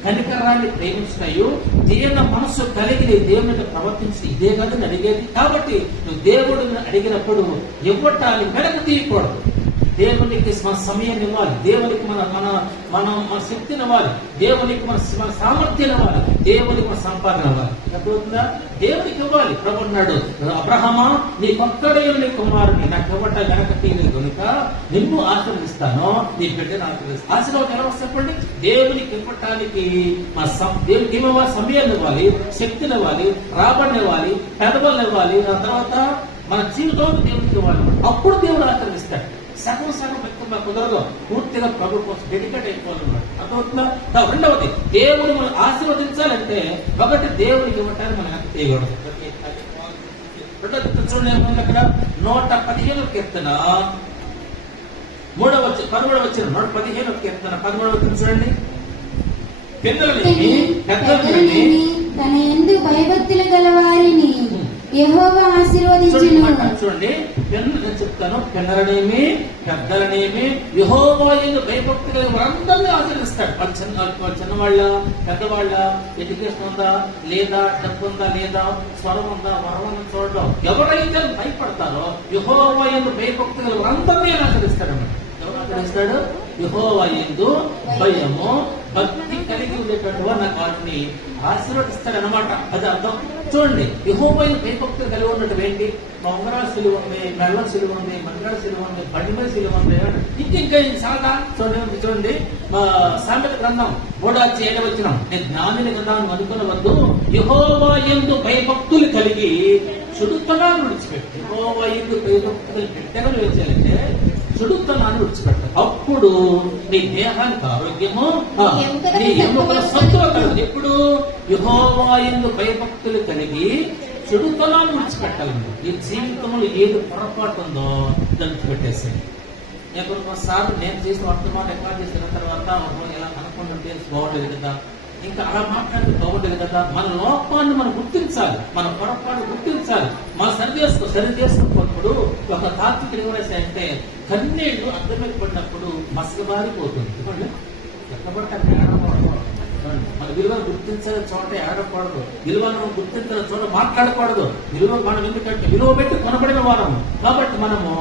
కనికరాన్ని ప్రేమించుతాయు, దీన మనస్సు కలిగి నీ దేవుని ప్రవర్తించి ఇదే కదా అడిగేది. కాబట్టి నువ్వు దేవుడిని అడిగినప్పుడు ఇవ్వటాన్ని వెనక తీయకూడదు. దేవునికి మన సమయం ఇవ్వాలి, దేవునికి మన శక్తిని ఇవ్వాలి, దేవునికి మన సామర్థ్యం ఇవ్వాలి, దేవునికి మన సంపాదన ఇవ్వాలి. ఎప్పుడవుతుందా? దేవునికి ఇవ్వాలి. ప్రభు అన్నాడు, అబ్రహమా నీకొక్కడే నీ కుమారుని నాకు ఇవ్వట వెనక తీయలేదు కనుక నిన్ను ఆశీర్వదిస్తాను, నీ బిడ్డను ఆశీర్వదిస్తాను. ఆశీర్వాదం ఎలా వస్తే చెప్పండి, దేవునికి ఇవ్వటానికి దేవునికి ఏమివ్వాలి? సమయాన్ని ఇవ్వాలి, శక్తిని ఇవ్వాలి, రాబడిని ఇవ్వాలి, పెదవులను ఇవ్వాలి, ఆ తర్వాత మన జీవితంలో దేవునికి ఇవ్వాలి. అప్పుడు దేవుడు ఆశీర్వదిస్తాడు. సగం వ్యక్తంగా కుదరదు, పూర్తిగా ప్రభు కోసం డెడికేట్ అయిపోవాలన్నాడు. అర్థమవుతుందా? రెండవది, దేవుని మనం ఆశీర్వదించాలంటే ఒకటి దేవునికి ఇవ్వటాన్ని మనం ఎంత చేయకూడదు. రెండవది చూడండి, అక్కడ 115వ కీర్తన 13వ వచనం, 115వ కీర్తన 13వ వచనం చూడండి. పిల్లలని పెద్దలని తన యందు భయభక్తులు గల వారిని యెహోవా ఆశీర్వదించును. చూడండి, నేను చెప్తాను, పిల్లలనేమి పెద్దలనేమి యెహోవా యందు భయభక్తి కలిగిన వారందరినీ ఆశీర్వదిస్తాడు. వాళ్ళు చిన్నవాళ్ళ, పెద్దవాళ్ళ, ఎడ్యుకేషన్ ఉందా లేదా, డబ్బు ఉందా లేదా, స్వరం ఉందా, వరం చూడడం, ఎవరైతే భయపడతారో యెహోవా యందు భయభక్తి కలిగిన వారందరినీ ఆశీర్వదిస్తాడు అన్నమాట. ఎవరు ఆశీర్వదిస్తాడు? యెహోవా యందు భయము భక్తి కలిగి ఉండేటటువంటి నాకు వాటిని ఆశీర్వదిస్తాడు అనమాట. అది అర్థం. చూడండి, యెహోవా యందు భయభక్తులు కలిగి ఉన్నట్టు ఏంటి? మా ఉంగరాల సిలువ ఉంది, మెడల సిలువ ఉంది, మంగళ సిలువ ఉంది, బండి మీద సిలువ ఉంది, ఇంకా సాగా చూడండి. మా సామెత గ్రంథం 3వ వచనం, నేను జ్ఞానిని గ్రంథాన్ని అనుకునవద్దు, యెహోవా యందు భయభక్తులు కలిగి చెడుతనాన్ని విడిచిపెట్టు. యెహోవా యందు భయభక్తులు పెట్టగా వేచాలంటే చెడుతనాన్ని విడిచిపెట్టాలి. అప్పుడు నీ దేహానికి ఆరోగ్యము, నీ ఎముకల సత్తువ కలదు. ఎప్పుడు యెహోవా యందు భయభక్తులు కలిగి చెడుతనాన్ని విడిచిపెట్టాలండి. ఈ జీవితంలో ఏది పొరపాటు ఉందో దాన్ని పెట్టేసేయండి. కొన్నిసార్లు నేను చేసిన వర్తమానం రికార్డ్ చేసిన తర్వాత ఎలా అనుకుంటుంటే బాగుండేది కదా, ఇంకా అలా మాట్లాడితే బాగుండేది కదా. మన లోపాన్ని మనం గుర్తించాలి, మన పొరపాటు గుర్తించాలి, మనం సరి చేసుకోకపోయినప్పుడు ఒక తాత్విక అంటే కన్నీళ్లు అర్థమై పడినప్పుడు మసకబారిపోతుంది. చూడండి, ఎక్కడ పడితే మన విలువను గుర్తించాలి చోట ఏడకూడదు, విలువను గుర్తించాలి చోట మాట్లాడకూడదు. మనం ఎందుకంటే విలువ పెట్టి కొనబడిన వారం కాబట్టి మనము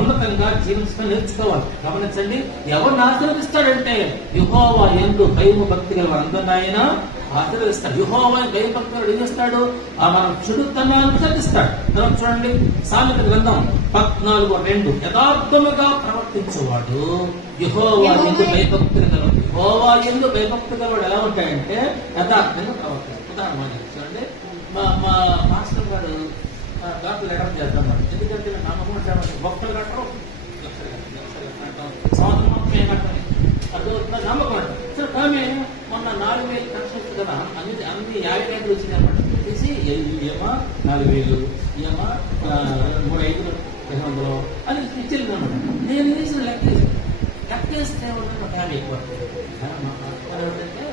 ఉన్నతంగా జీవించడం నేర్చుకోవాలి. గమనించండి, ఎవరిని ఆశీర్వదిస్తాడంటే యెహోవా యందు భయము భక్తి గల వారందరినీ ఆయన ఆశీర్వదిస్తాడు. యెహోవా భయభక్తులు ఏం చేస్తాడు? మనం చెడుతనాన్ని తగ్గిస్తాడు. తర్వాత చూడండి, సామెత గ్రంథం 14:2, యథార్థముగా ప్రవర్తించేవాడు యెహోవా యందు భయభక్తులు గలవాడు. యెహోవా యందు భయభక్తులు గలవాడు ఎలా ఉంటాయంటే యథార్థంగా ప్రవర్తిస్తాడు. ఉదాహరణ చూడండి, మా మాస్టర్ గారు డాక్టర్ ఎడం చేద్దాం. ఎందుకంటే నమ్మకం భక్తులు కట్టరు, సంవత్సరం మొత్తం కట్టని అర్థమవుతుందా? నమ్మకం అంట. సరే, ఆమె మొన్న 4,000 ఖర్చు కదా, అన్ని 50,000 వచ్చింది అనమాట. తీసి ఏమా 4,000, ఏమా 3,500 అని ఇచ్చింది అనమాట. నేను వేసిన లెక్కేస్తే 50 ఎక్కువ. ఏంటంటే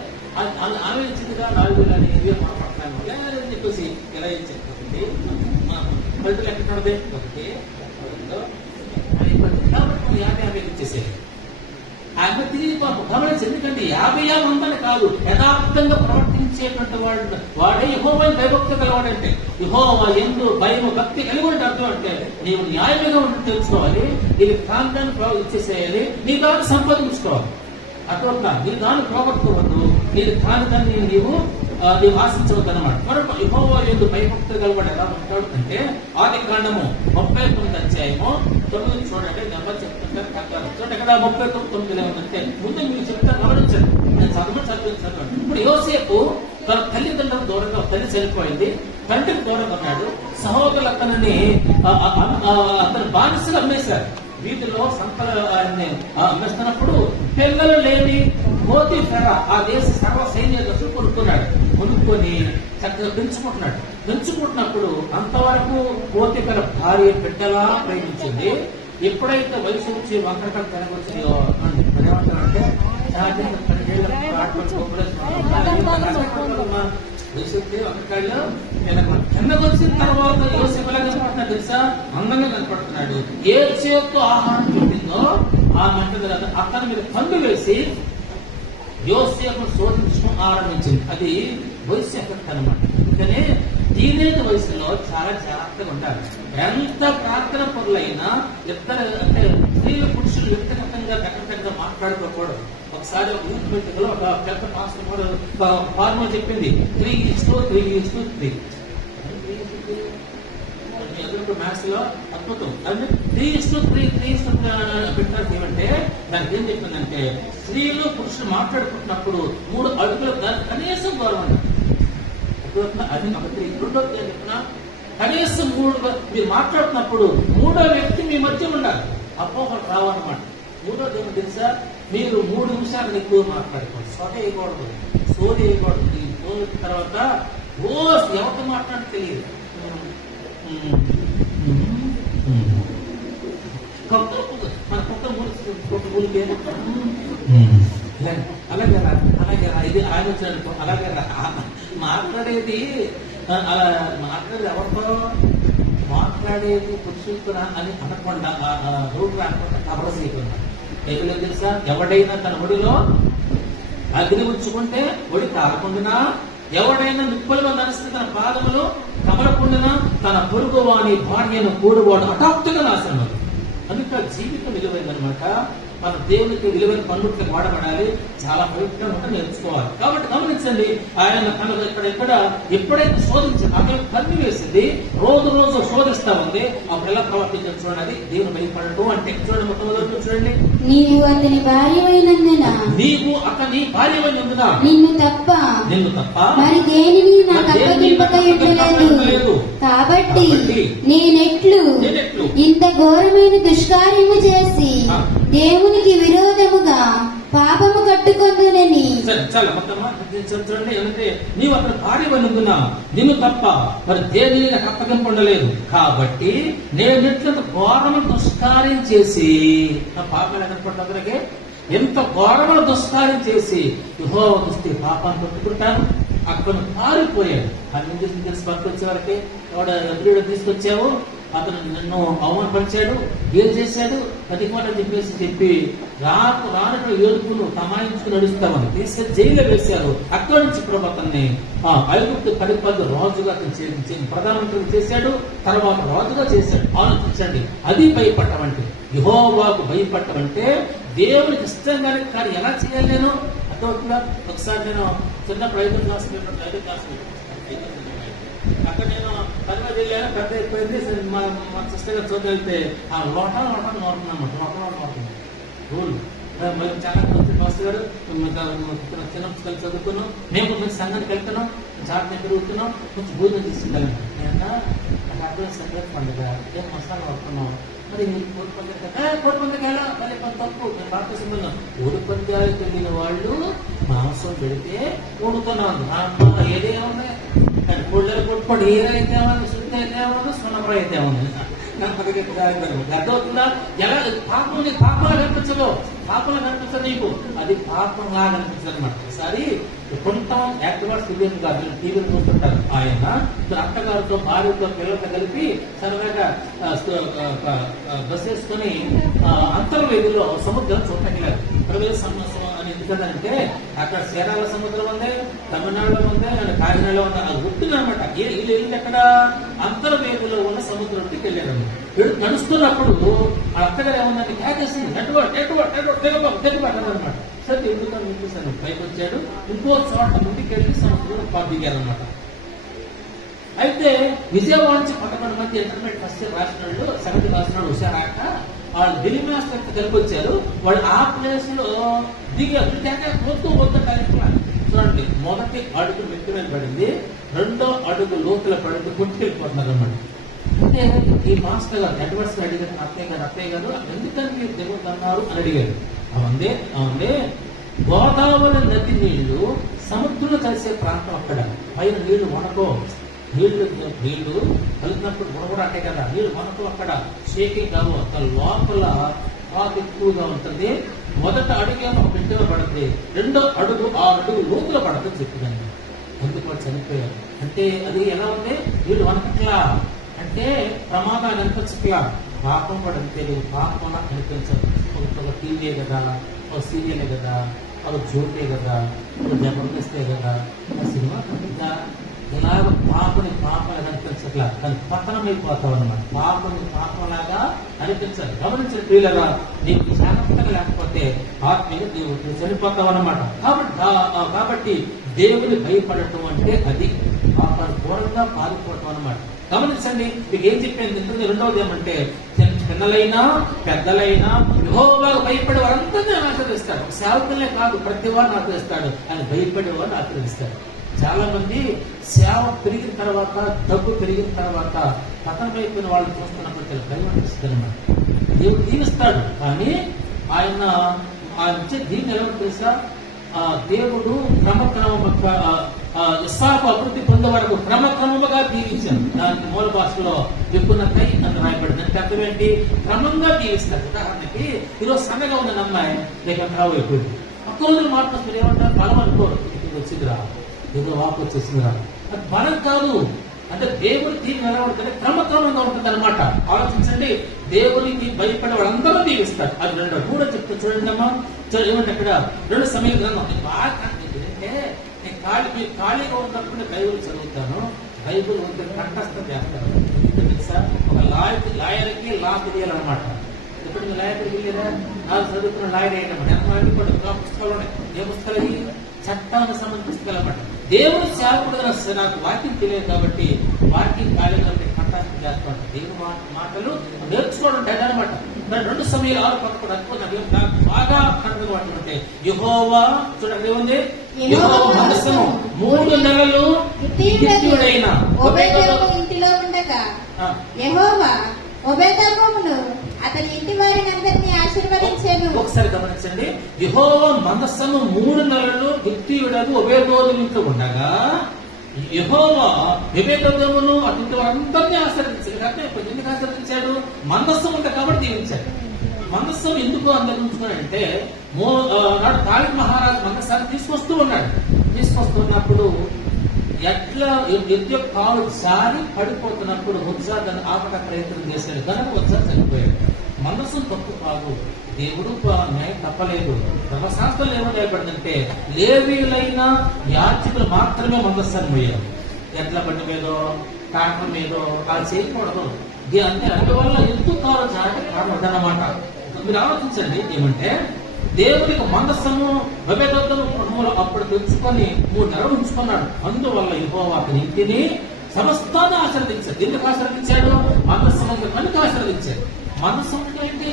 ఆమె ఇచ్చిందిగా 4,000 అని ఇవే మాట్లాడుతున్నాను లేదని చెప్పేసి ఎలా ఇచ్చాను. ఫలితం ఎక్కడ ఒకటి కాబట్టి 50 ఇచ్చేసేది. ఆయన తిరిగి పాపం గమనించి, ఎందుకంటే 50 మందని కాదు, యథార్థంగా ప్రవర్తించేటువంటి వాడే యెహోవా భయభక్తి కలవాడంటే. యెహోవా యందు భయము భక్తి కలిగి ఉంటే అర్థం అంటే నీవు న్యాయంగా ఉంటే తెలుసుకోవాలి, నీకు కాంతాన్ని ఇచ్చేసేయాలి, నీ దాన్ని సంపాదించుకోవాలి. అట్లా నీ దాన్ని పోగొట్టుకోవద్దు, నీకు కాని దాన్ని నీవు ఆశించవద్దు అనమాట. మరొక యెహోవా యందు భయభక్తులు కలవాడు ఎలా ఉంటాడు అంటే ఆదికాండము 39:9 చూడండి. నెంబర్ చెప్తుంటారు కాదు చూడండి, ఎక్కడ 39:9 ఏమంటే ముందు మీరు చెప్తారు గమనించండి. నేను చదివించండి. ఇప్పుడు యోసేపు తన తల్లిదండ్రులకు దూరంగా, తల్లి చనిపోయింది, తండ్రికి దూరంగా ఉన్నాడు. సహోదరులు అతనిని అతను బానిసలు అమ్మేశారు. వీటిలో ఆయన్ని అమ్మేస్తున్నప్పుడు పిల్లలు లేని పోతీఫెర ఆ దేశ సర్వ సైన్యాలు కొనుక్కొని చక్కగా పెంచుకుంటున్నప్పుడు అంతవరకు పోతీఫెర భార్య బిడ్డలా ప్రేమించింది. ఎప్పుడైతే వయసు వచ్చి వంకరకాలు తినకొచ్చిందో ఏమంటారంటే కిందకు వచ్చిన తర్వాత యోసేపు ఎలా కనపడుతున్నాడు తెలుసా? అందంగా కనపడుతున్నాడు. ఏ చేతితో ఆహారం పెట్టిందో ఆ మంట అతని మీద పండు వేసి యోసేపును శోధించడం ఆరంభించింది. అది వయసు ఎఫెక్ట్ అనమాట. అందుకనే టీనేజ్ వయసులో చాలా జాగ్రత్తగా ఉండాలి. ఎంత ప్రార్థన పనులైనా ఇద్దరు అంటే స్త్రీలు పురుషులు వ్యక్తిగతంగా దగ్గర మాట్లాడుకోకూడదు. ఒకసారి ఒక యూత్ మీటింగ్ లో ఒక పెద్ద పాస్టర్ కూడా ఫార్ములా చెప్పింది, 3:3:3. మ్యాథ్స్ లో అద్భుతం. అంటే 3:3 పెట్టారు ఏమంటే దానికి ఏం చెప్పిందంటే స్త్రీలు పురుషులు మాట్లాడుకుంటున్నప్పుడు 3 అడుగుల కనీసం గౌరవం. అది ఒకటి. రెండోది ఏం చెప్పినా కనీసం 3 మీరు మాట్లాడుతున్నప్పుడు 3వ వ్యక్తి మీ మధ్య ఉండాలి. అపోహలు రావన్నమాట. 3వది ఏమో తెలుసా? మీరు 3 నిమిషాలు ఎక్కువ మాట్లాడుకోండి. సోద వేయకూడదు. తర్వాత ఎవరితో మాట్లాడి తెలియదు. మన కుక్క మూలికి అలాగే ఇది ఆయన వచ్చాడు అలాగే మాట్లాడేది ఎవరితో మాట్లాడేది పురుషులతో అని అనకుండా రోడ్డు రాకుండా కబర చేయకుండా. బైబిల్లో తెలుసా? ఎవడైనా తన ఒడిలో అగ్ని ఉంచుకుంటే ఒడి కాలకుండా, ఎవడైనా నిప్పులుగా నడిస్తే తన పాదములు కమలకుండినా తన పొరుగు వాని భార్యను కూడువాడు హఠాత్తుగా నాశనం. అందుకే జీవితం విలువైందనమాట. మన దేవునికి విలువైన పనులకు వాడబడాలి. చాలా పవిత్రంగా నేర్చుకోవాలి. కాబట్టి గమనించండి, ఆయన తనకు ఎప్పుడైతే శోధించింది ఆమె కన్ను వేసింది, రోజు శోధిస్తా ఉంది. అప్పుడు ఎలా ప్రవర్తించాలి చూడండి. దేవుని భయపడటం అంటే చూడండి, మొట్టమొదటి చూడండి, నీవు అతని భార్యమైనందున నిన్ను తప్ప మరి దేనిని నాకు అప్పగింపకయుండలేదు. కాబట్టి నేనెట్లు ఇంత ఘోరమైన దుష్కార్యము చేసి దేవునికి విరోధముగా పాపము కట్టుకొందునని. చాలా చూడండి. ఏమంటే నీవు అతను భార్యమైనందున నిన్ను తప్ప మరి దేనిని నాకు అప్పగింపలేదు. కాబట్టి నేనెట్లు ఘోరము దుష్కార్యం చేసి నా పాపం కనపడ్డాకే ఎంత ఘోరమైన దుష్కార్యం చేసి యెహోవా దృష్టి పాపాన్ని పట్టుకుంటాను. అక్కడ పారిపోయాడు. అన్ని తెలిసి పట్టుకొచ్చే వరకే ఎవడ తీసుకొచ్చావు, అతను నన్ను అవమానపరిచాడు, ఏం చేశాడు, 10 కోట్లని చెప్పి రానట్టు ఏడుపులు తమాయించుకుని నడుస్తామని తీసుకెళ్లి జైల్లో వేశారు. అక్కడి నుంచి ప్రభు అతన్ని ఐగుప్తు 10 రాజుగా ప్రధానమంత్రిని చేశాడు. తర్వాత రాజుగా చేశాడు. ఆలోచించండి, అది భయపడటమంటే, యెహోవాకు భయపడటమంటే దేవునికి ఇష్టంగానే. కానీ ఎలా చేయాలి నేను అర్థమవుతుందా? ఒకసారి నేను చిన్నప్పుడు 5వ క్లాస్ అక్కడ నేను 10వ వెళ్ళాను. పెద్ద అయిపోయింది. మా సిస్టర్ గారు చదివితే ఆ లోటం నోరుతుంది రూల్. మళ్ళీ చాలా మాస్టర్ గారు చిన్నప్పుడు కలిసి చదువుకున్నాం. మేము కొంచెం సంఘానికి వెళ్తున్నాం, జాగ్రత్త పెరుగుతున్నాం, కొంచెం భోజనం తీసుకెళ్ళాను. నేను అక్కడ సంక్రాంతి పండుగ ఏం మసాలా పడుతున్నాం. మరి కోడి పందకాయలు మళ్ళీ కొంత తప్పు. నేను భారతదేశంలో కోడి పందాలకు వెళ్ళిన వాళ్ళు మాంసం పెడితే వండుతున్నాను. ఏదైనా ఉన్నాయి కానీ కోళ్ళ కొట్టుకోండి. ఏదైతే ఏమన్నా శుద్ధి అయితే ఏమన్నా సున్నపుర అయితే ఏమన్నా అర్థమవుతుందా? ఎలా పాపంగా కనిపించదు. పాపంగా కనిపించదు నీకు, అది పాపంగా కనిపించదు అనమాట. ఒకసారి కొంత యాక్టివా సిలియన్ గారు టీవీలు చూస్తుంటారు. ఆయన అత్తగారితో భార్యతో పిల్లలతో కలిపి సరదాగా బస్ వేసుకుని అంతర్వేదిలో సముద్రం చూడటానికి ప్రవేశ అని ఎందుకంటే అక్కడ సేరాల సముద్రం ఉంది, తమిళనాడులో ఉంది, కాకినాడలో ఉంది. అది గుర్తుందనమాట. వీళ్ళు వెళ్ళి అక్కడ అంతర్వేదిలో ఉన్న సముద్రంకి వెళ్ళారు. నడుస్తున్నప్పుడు ఆ అత్తగారు ఏమన్నా క్యాకేసింది, తెగబడ్డారనమాట. సరే ఎందుకని చూపిస్తాను. పైకి వచ్చాడు. ఇంకో చోట ముందుకు వెళ్ళి సముద్రం దిగారనమాట. అయితే విజయవాడ నుంచి 11 మంది ఇంటర్మీడియట్ ఫస్ట్ ఇయర్ రాసిన వాళ్ళు, 7th రాసిన వాళ్ళు హుషారాక వాళ్ళు ఢిల్లీ మాస్టర్ కలిపి వచ్చారు. వాళ్ళు ఆ ప్లేస్ లో దిగారు. వద్దు కలుపుకున్నారు. చూడండి, మొదటి అడుగు మెట్టు మీద పడింది, రెండో అడుగు లోతుల పడింది, కొట్టుకెళ్ళిపోతున్నారు అన్నమాట. అంటే ఈ మాస్టర్ గారు అడ్వర్స్ అడిగారు, అత్తయ్య గారు ఎందుకని మీరు దిగుతున్నారు అని అడిగారు. అవుందే గోదావరి నది నీళ్లు సముద్రంలో కలిసే ప్రాంతం అక్కడ. పైన నీళ్లు వనకో, నీళ్లు కలిసినప్పుడు కూడా అంటే కదా, నీళ్లు వనకో అక్కడ షేకింగ్ కావు, అక్కడ లోపల పాకు ఎక్కువగా ఉంటుంది. మొదట అడుగేమో ఒక ఇంటిలో పడుతుంది, రెండో అడుగు 6 అడుగు లోతుల పడుతుంది చెప్పిందండి. అందుకు వాళ్ళు చనిపోయారు. అంటే అది ఎలా ఉంది, నీళ్లు వనకట్లా అంటే ప్రమాదాలు అనిపించట్లా, పాపం కూడా అంతే. పాపం అనిపించదు. ఒక టీవీ కదా, ఒక సీరియలే కదా, ఒక జోకే కదా, ఒక జబర్దస్తే కదా, ఒక సినిమా కదా, ఇలాగ పాపని అనిపించట్లా, కానీ పతనం అయిపోతావు అన్నమాట. పాపంలాగా అనిపించాలి. గమనించిన ప్రియులరా, నీకు జాగ్రత్తగా లేకపోతే ఆత్మీయ దేవుడు చనిపోతావు అన్నమాట. కాబట్టి దేవుని భయపడటం అంటే అది పాపాన్ని దూరంగా పారిపోవటం అన్నమాట. గమనించండి, మీకు ఏం చెప్పాను ఇంతకు. రెండవది ఏమంటే, చిన్నలైనా పెద్దలైనా యెహోవాకు భయపడే వారందరినీ ఆశీర్వదిస్తాడు. సేవకులే కాదు, ప్రతి వారిని ఆశీర్వదిస్తాడు. ఆయన భయపడే వారిని ఆశీర్వదిస్తాడు. చాలా మంది సేవ పెరిగిన తర్వాత, డబ్బు పెరిగిన తర్వాత పతనం అయిపోయిన వాళ్ళు చూస్తున్నప్పుడు భయం అనిపిస్తుంది అన్నమాట. దేవుడు దీవిస్తాడు, కానీ ఆయన ఇచ్చే దీన్ని ఎలా తెలుసా, దేవుడు క్రమక్రమంగా ఇస్సాకు అభివృద్ధి పొందే వరకు క్రమక్రమముగా దీవించారు. దానికి మూల భాషలో విప్పునకై అని రాయబడింది. అంటే అర్థం ఏంటి, క్రమంగా దీవిస్తారు. ఉదాహరణకి ఈరోజు సన్నగా ఉన్న అమ్మాయి లేక ఖరాబ్ అయిపోయింది, ఒక్క రోజులు మాట మీరు ఏమంటారు, బలం అనుకోరు, ఇది వచ్చిందిరా, ఏదో వాపు వచ్చేసిందిరా. అది బలం కాదు. అంటే దేవుడి దీన్ని ఎలా ఉంటుంది, క్రమక్రమంగా ఉంటుంది అనమాట. ఆలోచించండి, దేవునికి భయపడే వాళ్ళందరూ దీవిస్తారు. అది రెండో. మూడో చెప్తే చూడండి అమ్మా, ఏమంటే అక్కడ 2 సమయాల గ్రంథం బాగా అంటే, నేను ఖాళీగా ఉన్నప్పుడు బైబుల్ చదువుతాను. బైబుల్ ఉంటే కంఠస్థం చేస్తాను. తెలుసా, ఒక లాయర్కి లా తెలియాలన్నమాట. ఇప్పుడు మీరు లాయర్కి వెళ్ళారా, నాకు చదువుతున్న లాయర్ అయ్యానమాట. ఎంత పుస్తకాలు ఉన్నాయి. ఏ పుస్తకాలు? చట్టానికి సంబంధించిన పుస్తకాలు అన్నమాట. దేవుడు సేవకుడుగా నాకు వాక్యం తెలియదు కాబట్టి వాక్యం ఖాళీగా కంఠస్థం చేస్తాను. దేవుడు మాటలు నేర్చుకోవడం అనమాట. 2 సమయాలు 6:11 అనుకున్నాను. నాకు బాగా కంటలు పట్టుకుంటే యెహోవా చూడండి, ఏముంది, యెహోవా మనస్సును 3 నెలలు గిట్టియుడైన ఓబేదెదోము ఇంటిలో ఉండగా యెహోవా ఓబేదెదోమును అతని ఇంటి వారిని అందరినీ ఆశీర్వదించెను. ఒకసారి గమనించండి, యెహోవా మనస్సును 3 నెలలు గిట్టియుడైన ఓబేదెదోము ఇంట్లో ఉండగా యెహోవా ఓబేదెదోమును అతని వారందరినీ ఆశీర్వదించాడు. కాబట్టి ఎందుకు ఆశీర్వదించాడు? మందస్సం ఉంది కాబట్టి దీవించాడు. మందస్సం ఎందుకు అందరు ఉంచుకున్నాడంటే, నాడు దావీదు మహారాజు మందస్సాన్ని తీసుకొస్తున్నప్పుడు ఎట్లా ఎద్దు కాలు జారి పడిపోతున్నప్పుడు ఉజ్జా దాన్ని ఆపట ప్రయత్నం చేశాడు, కనుక ఉజ్జా చనిపోయాడు. మనస్సు తప్పు కాదు, దేవుడు న్యాయం తప్పలేదు. ధర్మశాస్త్రం ఏమో ఏర్పడిందంటే, లేవీయులైన యాజకులు మాత్రమే మందస్సాన్ని పోయారు. ఎట్ల బండి మీదో కారణం మీదో వాళ్ళు చేయకూడదు. అంటే అందువల్ల ఎందుకు కాలు జారి కారణం అదనమాట. మీరు ఆలోచించండి, ఏమంటే దేవుడికి మందస్సము ఓబేదెదోము అప్పుడు తెలుసుకొని 3 నెలలు ఉంచుకున్నాడు. అందువల్ల యెహోవా అతని ఇంటిని సమస్తాన్ని ఆశీర్వదించాడు. ఎందుకు ఆశీర్వదించాడు? మందస్సం పనికి ఆశీర్వదించాడు. మనస్సు ఏంటి,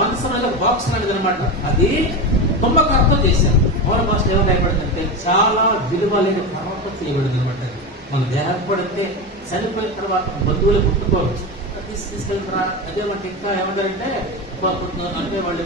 మనస్సు బాక్స్ అనేది అనమాట. అది కుంభకర్త చేశారు. మూల భాష ఏమైనా అయిపడిందంటే, చాలా విలువ లేని కర్మతో చేయబడింది అనమాట. మన దేహం పడితే చనిపోయిన తర్వాత బంధువులు పుట్టుకోవచ్చు, తీసుకెళ్తారా. అదేమంటే ఇంకా ఏమంటారంటే, అంటే వాళ్ళు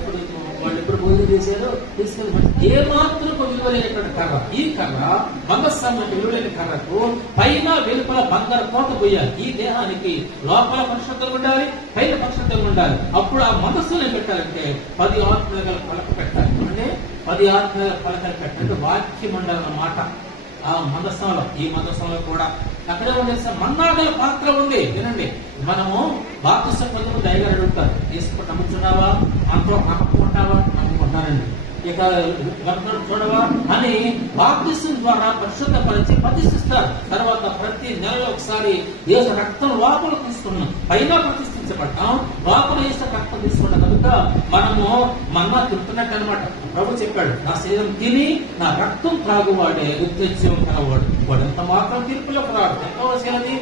ఎప్పుడు భూమి చేశారు, తీసుకెళ్ళి ఏ మాత్రం విలువలేనటువంటి కర్ర. ఈ కర్ర మందస్సాన్ని విలువలేని కర్రకు పైన వెలుపల బంగారు కోత పోయాలి. ఈ దేహానికి లోపల పరిశుద్ధంగా ఉండాలి, పైన పరిశుద్ధంగా ఉండాలి. అప్పుడు ఆ మనస్సుని పెట్టాలంటే 10 ఆత్మల గల పలక పెట్టాలి. అంటే 10 ఆత్మల పలకలు పెట్టాలంటే వాక్యం ఉండాలన్నమాట. ఆ మందస్సంలో, ఈ మందస్సంలో కూడా అక్కడే ఉండేసి మన్నాగల పాత్ర ఉంది. వినండి, మనము బాప్తిసం పొందిన దయగా అడుగుతారు, తీసుకుంటూ నమ్ముతున్నావా, అంతో నమ్ముకుంటావా, నమ్ముకుంటానండి. ఇక చూడవా అని బాప్తిసం ద్వారా పరిశుద్ధపరిచి ప్రతిష్ఠిస్తారు. తర్వాత ప్రతి నెలలో ఒకసారి యేసు రక్తం లోపల తీసుకున్నాం, పైన ప్రతిష్ఠించబడ్డాం, లోపల యేసు రక్తం తీసుకున్నాం. కనుక మనము మన్నా తింటున్నట్టు అనమాట. ప్రభు చెప్పాడు, నా శరీరం తిని నా రక్తం త్రాగువాడే నిత్యజీవం కలవాడు. వాడు ఎంత మాత్రం తీర్పులోకి రాడు. ఎంతవరసేది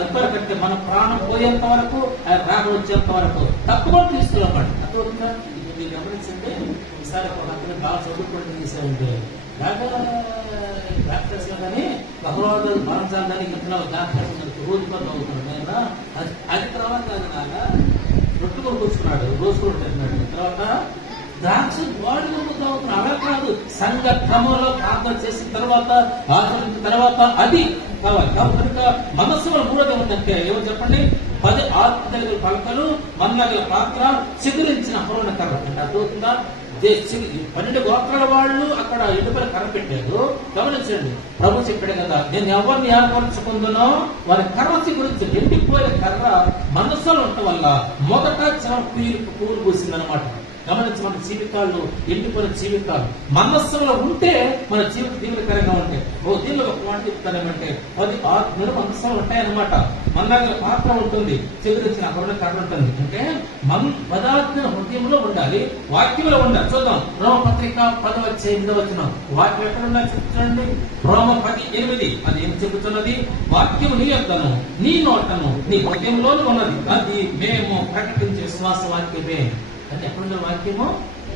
ఎంతవరకంటే మన ప్రాణం పోయేంత వరకు, రాగ వచ్చేంత వరకు తక్కువ తీసుకురాబడి. అర్థమవుతుందా? ఇది మీరు గమనించండి. ఈసారి ఒక బాగా చదువుకోవడం చేసే ఉంటే బాగా అపరాధ బాధడానికి ఇంట్లో దాఖలు రోజు పని అవుతున్నాడు. అది తర్వాత రొట్టుకొని కూర్చున్నాడు, రోజు కూడా తిన్నాడు. తర్వాత ద్రాక్ష వాడి అవుతున్నాడు. అలా కాదు, సంఘ క్రమంలో ప్రార్థన చేసిన తర్వాత ఆచరించిన తర్వాత అది కావాలి. కనుక మనస్సులో మూడోది ఏమిటంటే ఏమో చెప్పండి, 10 ఆత్మగల పలకలు, మన్నగల పాత్ర, చిగురించిన అపరాధ కర్ర అంటే అర్థమవుతుందా? 12 గోత్రాల వాళ్ళు అక్కడ ఎండుపల కర్ర పెట్టారు. గమనించండి, ప్రభు చెప్పాడు కదా, నేను ఎవరిని ఏర్పరచుకుందునో వారి కర్ర గురించి ఎండిపోయిన కర్ర మనస్సులో ఉండటం వల్ల మొదట పూలు పూసిందనమాట. గమనించి మన జీవితాల్లో ఎండిపోయిన జీవితాలు మనస్సులో ఉంటే మన జీవితం దీవెనకరంగా ఉంటాయి. దీనిలో ఒక మాట చెప్తారేమంటే 10 ఆత్మలు మనస్సులో ఉంటాయన్నమాట. మన్నాగల పాత్ర ఉంటుంది, చిగురించిన అపరాధ కర్ర ఉంటుంది. అంటే పదార్థ హృదయంలో ఉండాలి, వాక్యంలో ఉండాలి. చూద్దాం, రోమపత్రిక 10:8 వాక్యం ఎక్కడ ఉండాలి చెప్తానండి. రోమ 10:8 అది ఏం చెబుతున్నది? వాక్యం నీ యొద్దను, నీ నోటను, నీ హృదయంలోనూ ఉన్నది, అది మేము ప్రకటించే విశ్వాస వాక్యమే. అంటే ఎక్కడున్న వాక్యము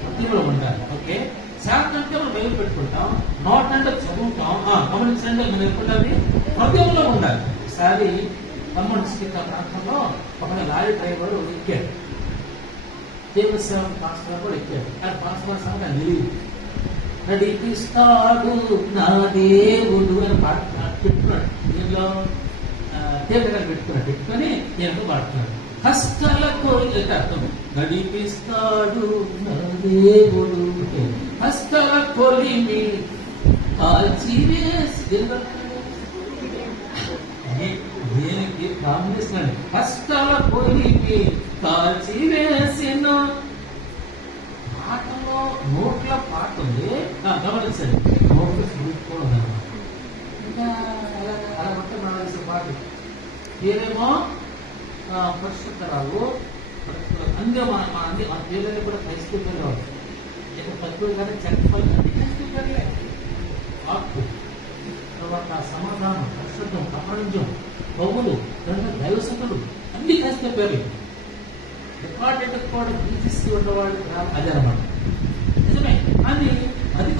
హృదయంలో ఉండాలి. ఓకే, శాస్త్రం అంటే మనం బయలు పెట్టుకుంటాం, నోట్ అంటే చదువుతాం. గమనించండి, మనం ఎప్పుడుండాలి? హృదయంలో ఉండాలి. ఒకసారి ఖమ్మం డిస్ట్రిక్ట్ ప్రాంతంలో ఒక లారీ డ్రైవర్ ఎక్కాడు, దేవసేవ పాస్టర్ కూడా ఎక్కాడు. ఆయన పాస్టర్ సంగతి నిలిగి నడిపిస్తాడు నా దేవుడు అని పెట్టుకున్నాడు. దీనిలో దేవుడు పెట్టుకుని నేను పాడుతున్నాడు. కష్టాలకు అర్థం, నడిపిస్తాడు నా దేవుడు, కష్టాల కొలిమి కాల్చివేసి దేనికి కాంబినేషన్, కష్టాల కొలిమి కాల్చివేసిన పాటలో నోట్ల పాట ఉంది. గమనించండి, నోట్ల చూసుకోవడం ఇంకా అలా ఉంటే మన పాట పేరేమో పరిశుద్ధరాలు. అందరూ మన పేర్లని కూడా క్రైస్తవ పేరు కావాలి. ఇక్కడ పత్రులు కానీ చట్టపల్లి అన్ని క్రైస్తవ పేర్లే. ఆకు తర్వాత సమాధానం, పరిశుద్ధం, ప్రపంచం, పౌరులు, దైవసతులు అన్ని క్రైస్తవ పేర్లు. రికార్డెడ్ కూడా తీసి ఉన్నవాళ్ళు అదే అన్నమాట. నిజమే, కానీ అది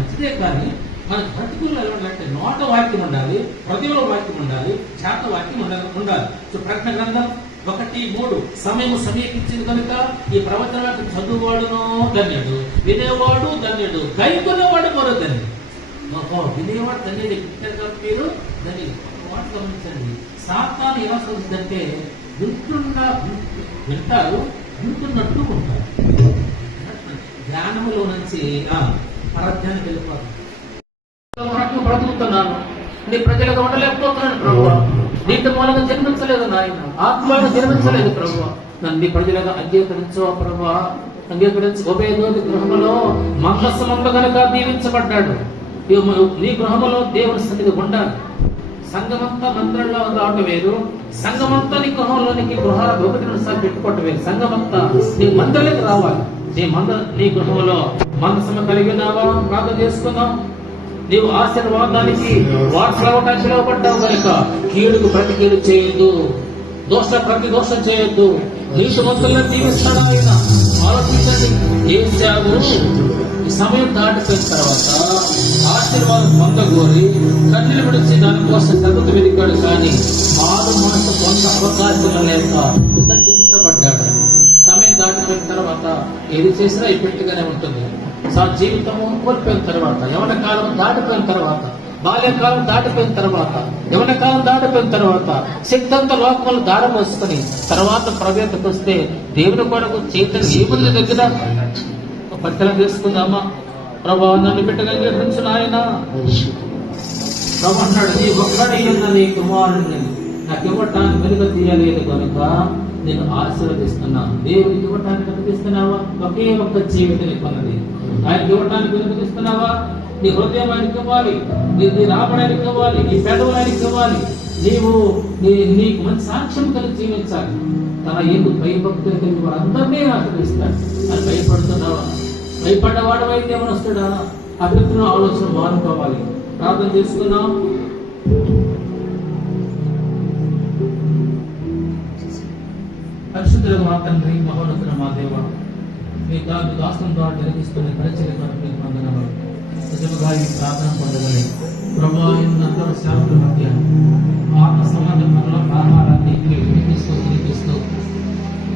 మంచిదే. కానీ మన బ్రతుకుల్లో ఎలా ఉండాలంటే నోట వాక్యం ఉండాలి, హృదయంలో వాక్యం ఉండాలి, చేత వాక్యం ఉండాలి. సో ప్రకటన గ్రంథం 1:3 సమయం సమీపించింది కనుక ఈ ప్రవచనాలకు చదువువాడునో ధన్యుడు, వినేవాడు ధన్యుడు, గైకొనేవాడు మరో ధన్యుడు. వినేవాడు ధన్యుడు, పేరు ధన్యుడు. వాటి గమనించండి, సాతాను ఎలా సూచిస్తుందంటే వింటారు, వింటున్నట్టు ఉంటారు. ధ్యానములో నుంచి పరధ్యానికి వెళ్ళిపోతారు. బ్రతుకుతున్నాను, నీ ప్రజలుగా ఉండలేకపోతున్నాను ప్రభు. నీటి మూలంగా జన్మించలేదు నాయన, ఆత్మలను జన్మించలేదు ప్రభు. నన్ను నీ ప్రజలుగా అంగీకరించో ప్రభు. అంగీకరించి ఒబేదోని గృహములో మందస్సమంలో కనుక దీవించబడ్డాడు. నీ గృహములో దేవుని సన్నిధి ఉండాలి. సంఘమంతా మందిరంలో రావటం వేరు, సంఘమంతా నీ గృహంలోనికి గృహాల 1-2 సార్లు పెట్టుకోవటం వేరు. సంఘమంతా నీ మందిరానికి రావాలి. నీ గృహంలో మనసును కలిగినావా? ప్రార్థన చేసుకున్నాం. నీవు ఆశీర్వాదానికి వారసులవటానికి పిలువబడ్డావు కనుక కీడుకు ప్రతి కీడు చేయొద్దు, ప్రతి దోషం చేయొద్దు. నీతిమంతులను దీవిస్తాడు ఆయన. ఆలోచించండి, ఏశావు ఈ సమయం దాటిపోయిన తర్వాత ఆశీర్వాదం పొందగోరి కన్నీళ్ళు విడిచి దానికోసం తగ్గుతూ వెదిగాడు. కానీ మారు మనసు పొంద అవకాశం లేక విసర్జించబడ్డాడు. సమయం దాటిపోయిన తర్వాత ఏది చేసినా ఇప్పటిగానే ఉంటుంది. జీవితము కోల్పోయిన తర్వాత, యవన కాలం దాటిపోయిన తర్వాత, బాల్యకాలం దాటిపోయిన తర్వాత, యవన కాలం దాటిపోయిన తర్వాత శక్తంత లోకములు దాడమోసుకుని తర్వాత ప్రవేశకు వస్తే దేవుని కొరకు చైతన్యం ఏముంది దగ్గర పట్టణం తీసుకుందామా? ప్రభా నన్ను పెట్టగలిగించు నాయన. ప్రభు అన్నాడు, నీ ఒక్కడైనా నీ కుమారుడిని నాకు ఇవ్వటానికి వెనుక తీయలేదు కనుక నేను ఆశీర్వదిస్తున్నాను. దేవునికి ఇవ్వటానికి కనిపిస్తున్నావా? ఒకే ఒక్క జీవితం కొన్నది. ఆయనకి ఇవ్వటానికి వెనుకనిస్తున్నావా? నీ హృదయం ఆయనకి ఇవ్వాలి, నీ రాబడానికి ఇవ్వాలి, నీ పెదవులు ఆయనకి ఇవ్వాలి. నీకు మంచి సాక్ష్యం కలిగి జీవించాలి. తన ఏదో భయభక్తులు కలిగి వాడు అందరినీ ఆశీర్వదిస్తాడు. అది భయపడుతున్నావా? భయపడ్డవాడు అయితే ఏమని వస్తాడా? అభివృద్ధిలో ఆలోచన మానుకోవాలి. ప్రార్థన చేసుకున్నాం. పరిశుద్ధుల మా తండ్రి, మహోన్నతుల మా దేవ, మీ దాసం ద్వారా జరిగిస్తున్న పరిచయం వందనములు. నిజముగా ఈ ప్రార్థన పొందగలి ప్రభావం సేవకుల మధ్య ఆత్మ సంబంధంలో ఆహారాన్ని వినిపిస్తూ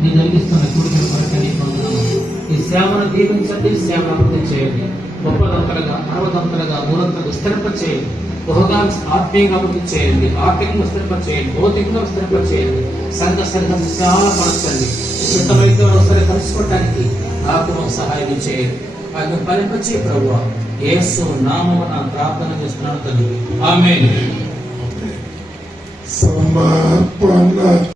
నీ జరిగిస్తున్న కూడికల కొరకని పొందుతున్నాను. ఈ సేవను దీవించండి, సేవను అభివృద్ధి చేయండి. గొప్పదంతలుగా 60 300 స్థిరప చేయండి. బహుగా ఆత్మీయంగా అభివృద్ధి చేయండి, ఆర్థికంగా స్థిరప చేయండి, భౌతికంగా స్థిరప చేయండి. సంఘం విశాలపరచండి. సిద్ధమైతే ఒకసారి కలుసుకోవటానికి నాకు సహాయం చేయండి. అది ఫలింపచే ప్రభువా, యేసు నామమున ప్రార్థన చేస్తున్నాను తండ్రి. ఆమేన్. సమర్పణ